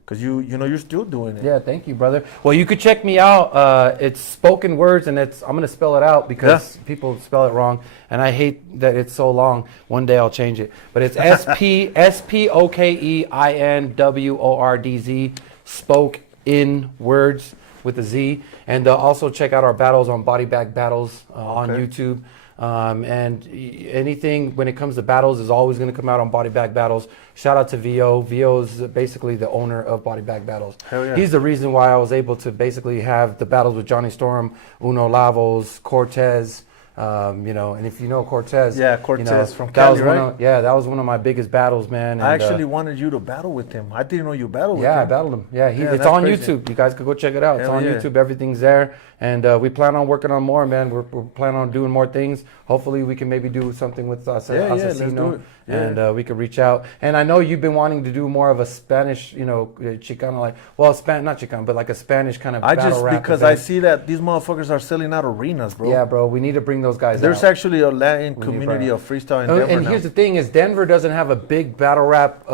because you know, you're still doing it. Yeah, thank you, brother. Well, you could check me out. It's Spoken-Wordz, and I'm gonna spell it out because people spell it wrong, and I hate that it's so long. One day I'll change it, but it's SPOKEINWORDZ, Spoke-In-Wordz with a Z, and also check out our battles on Body Bag Battles on YouTube. And anything when it comes to battles is always going to come out on Body Bag Battles. Shout out to VO. VO is basically the owner of Body Bag Battles. Hell yeah. He's the reason why I was able to basically have the battles with Johnny Storm, Uno Lavos, Cortez. You know, and if you know Cortez, Cortez, you know, from Cali, right? That was one of my biggest battles, man. And, I actually wanted you to battle with him. I didn't know you battled with him. Yeah, I battled him. Yeah, it's on YouTube. You guys could go check it out. It's on YouTube. Everything's there. And we plan on working on more, man. We're planning on doing more things. Hopefully, we can maybe do something with Asesino. Let's do it. And we could reach out. And I know you've been wanting to do more of a Spanish, you know, Chicano, like, well, not Chicano, but like a Spanish kind of battle rap because event. I see that these motherfuckers are selling out arenas, bro. Yeah, bro, we need to bring those guys There's out. Actually a Latin community of freestyle in Denver and here's the thing is Denver doesn't have a big battle rap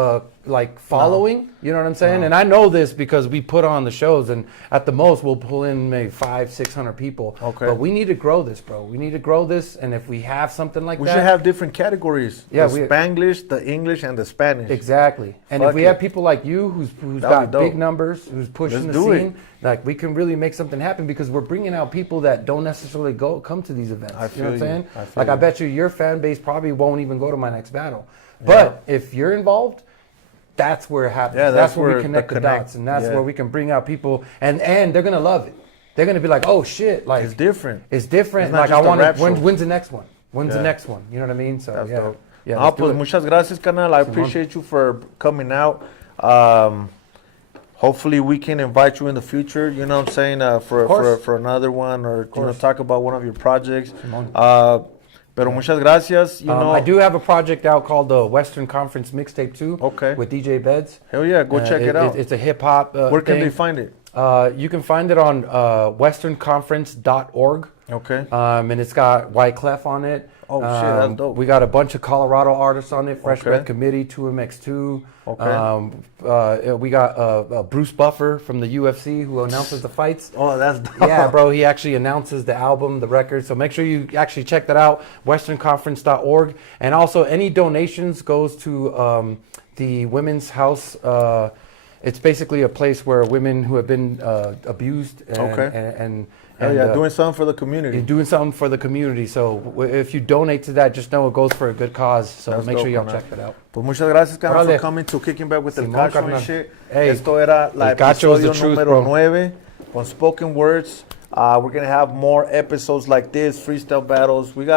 like following, you know what I'm saying? And I know this because we put on the shows, and at the most we'll pull in maybe 500-600 people. Okay. But we need to grow this, bro. We need to grow this, and if we have something like that, we should have different categories. Yeah, the Spanglish, the English, and the Spanish. Exactly. And if we have people like you who's got big numbers, who's pushing the scene, like we can really make something happen because we're bringing out people that don't necessarily come to these events. You know what I'm saying? I bet you your fan base probably won't even go to my next battle. But if you're involved, that's where it happens. Yeah, that's where we connect the dots, and that's where we can bring out people, and they're gonna love it. They're gonna be like, "Oh shit!" Like it's different. It's different. Like I want to. When's the next one? When's the next one? You know what I mean? So that's dope. Yeah. Pues muchas gracias, canal. I appreciate you for coming out. Hopefully we can invite you in the future. You know what I'm saying? For another one, or you know, talk about one of your projects. Pero muchas gracias. You know, I do have a project out called the Western Conference Mixtape 2 with DJ Beds. Hell yeah, go check it out. It's a hip hop Where can they find it? You can find it on westernconference.org. Okay. And it's got White Clef on it. Oh shit, that's dope. We got a bunch of Colorado artists on it. Fresh Breath Committee, 2MX2. Okay. We got Bruce Buffer from the UFC who announces the fights. Oh, that's dope. Yeah, bro. He actually announces the album, the record. So make sure you actually check that out. westernconference.org. And also any donations goes to the Women's House. It's basically a place where women who have been abused and doing something for the community. You're doing something for the community. So if you donate to that, just know it goes for a good cause. So make sure y'all check that out. Pues muchas gracias, carnal, for coming to Kicking Back with El Cacho and shit. Esto era la episodio número 9 on Spoken-Wordz. We're gonna have more episodes like this, freestyle battles. We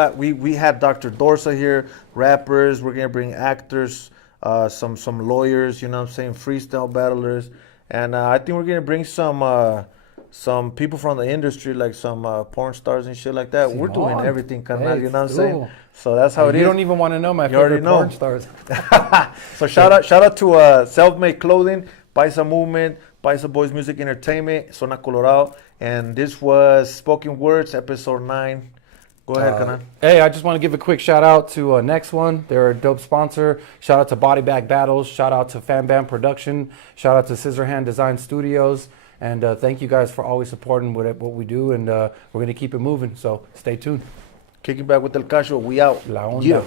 had Dr. Dorsa here, rappers. We're gonna bring actors, some lawyers. You know what I'm saying, freestyle battlers, and I think we're gonna bring some some people from the industry, like some porn stars and shit like that. We're doing Simón. everything, carnal. Hey, You know what I'm it's saying? true. So that's how it is. You don't even want to know my You already favorite know. porn stars. So shout out to Self-Made Clothing, Paisa Movement, Paisa Boys Music Entertainment, Zona Colorado, and this was Spoke-In-Wordz, episode 9. Go ahead, Kanan. Hey, I just want to give a quick shout out to Next One. They're a dope sponsor. Shout out to Body Bag Battles. Shout out to Fan Bam Production. Shout out to Scissorhand Design Studios. And thank you guys for always supporting what we do. And we're going to keep it moving. So stay tuned. Kicking back with El Cacho. We out. La onda. Yeah.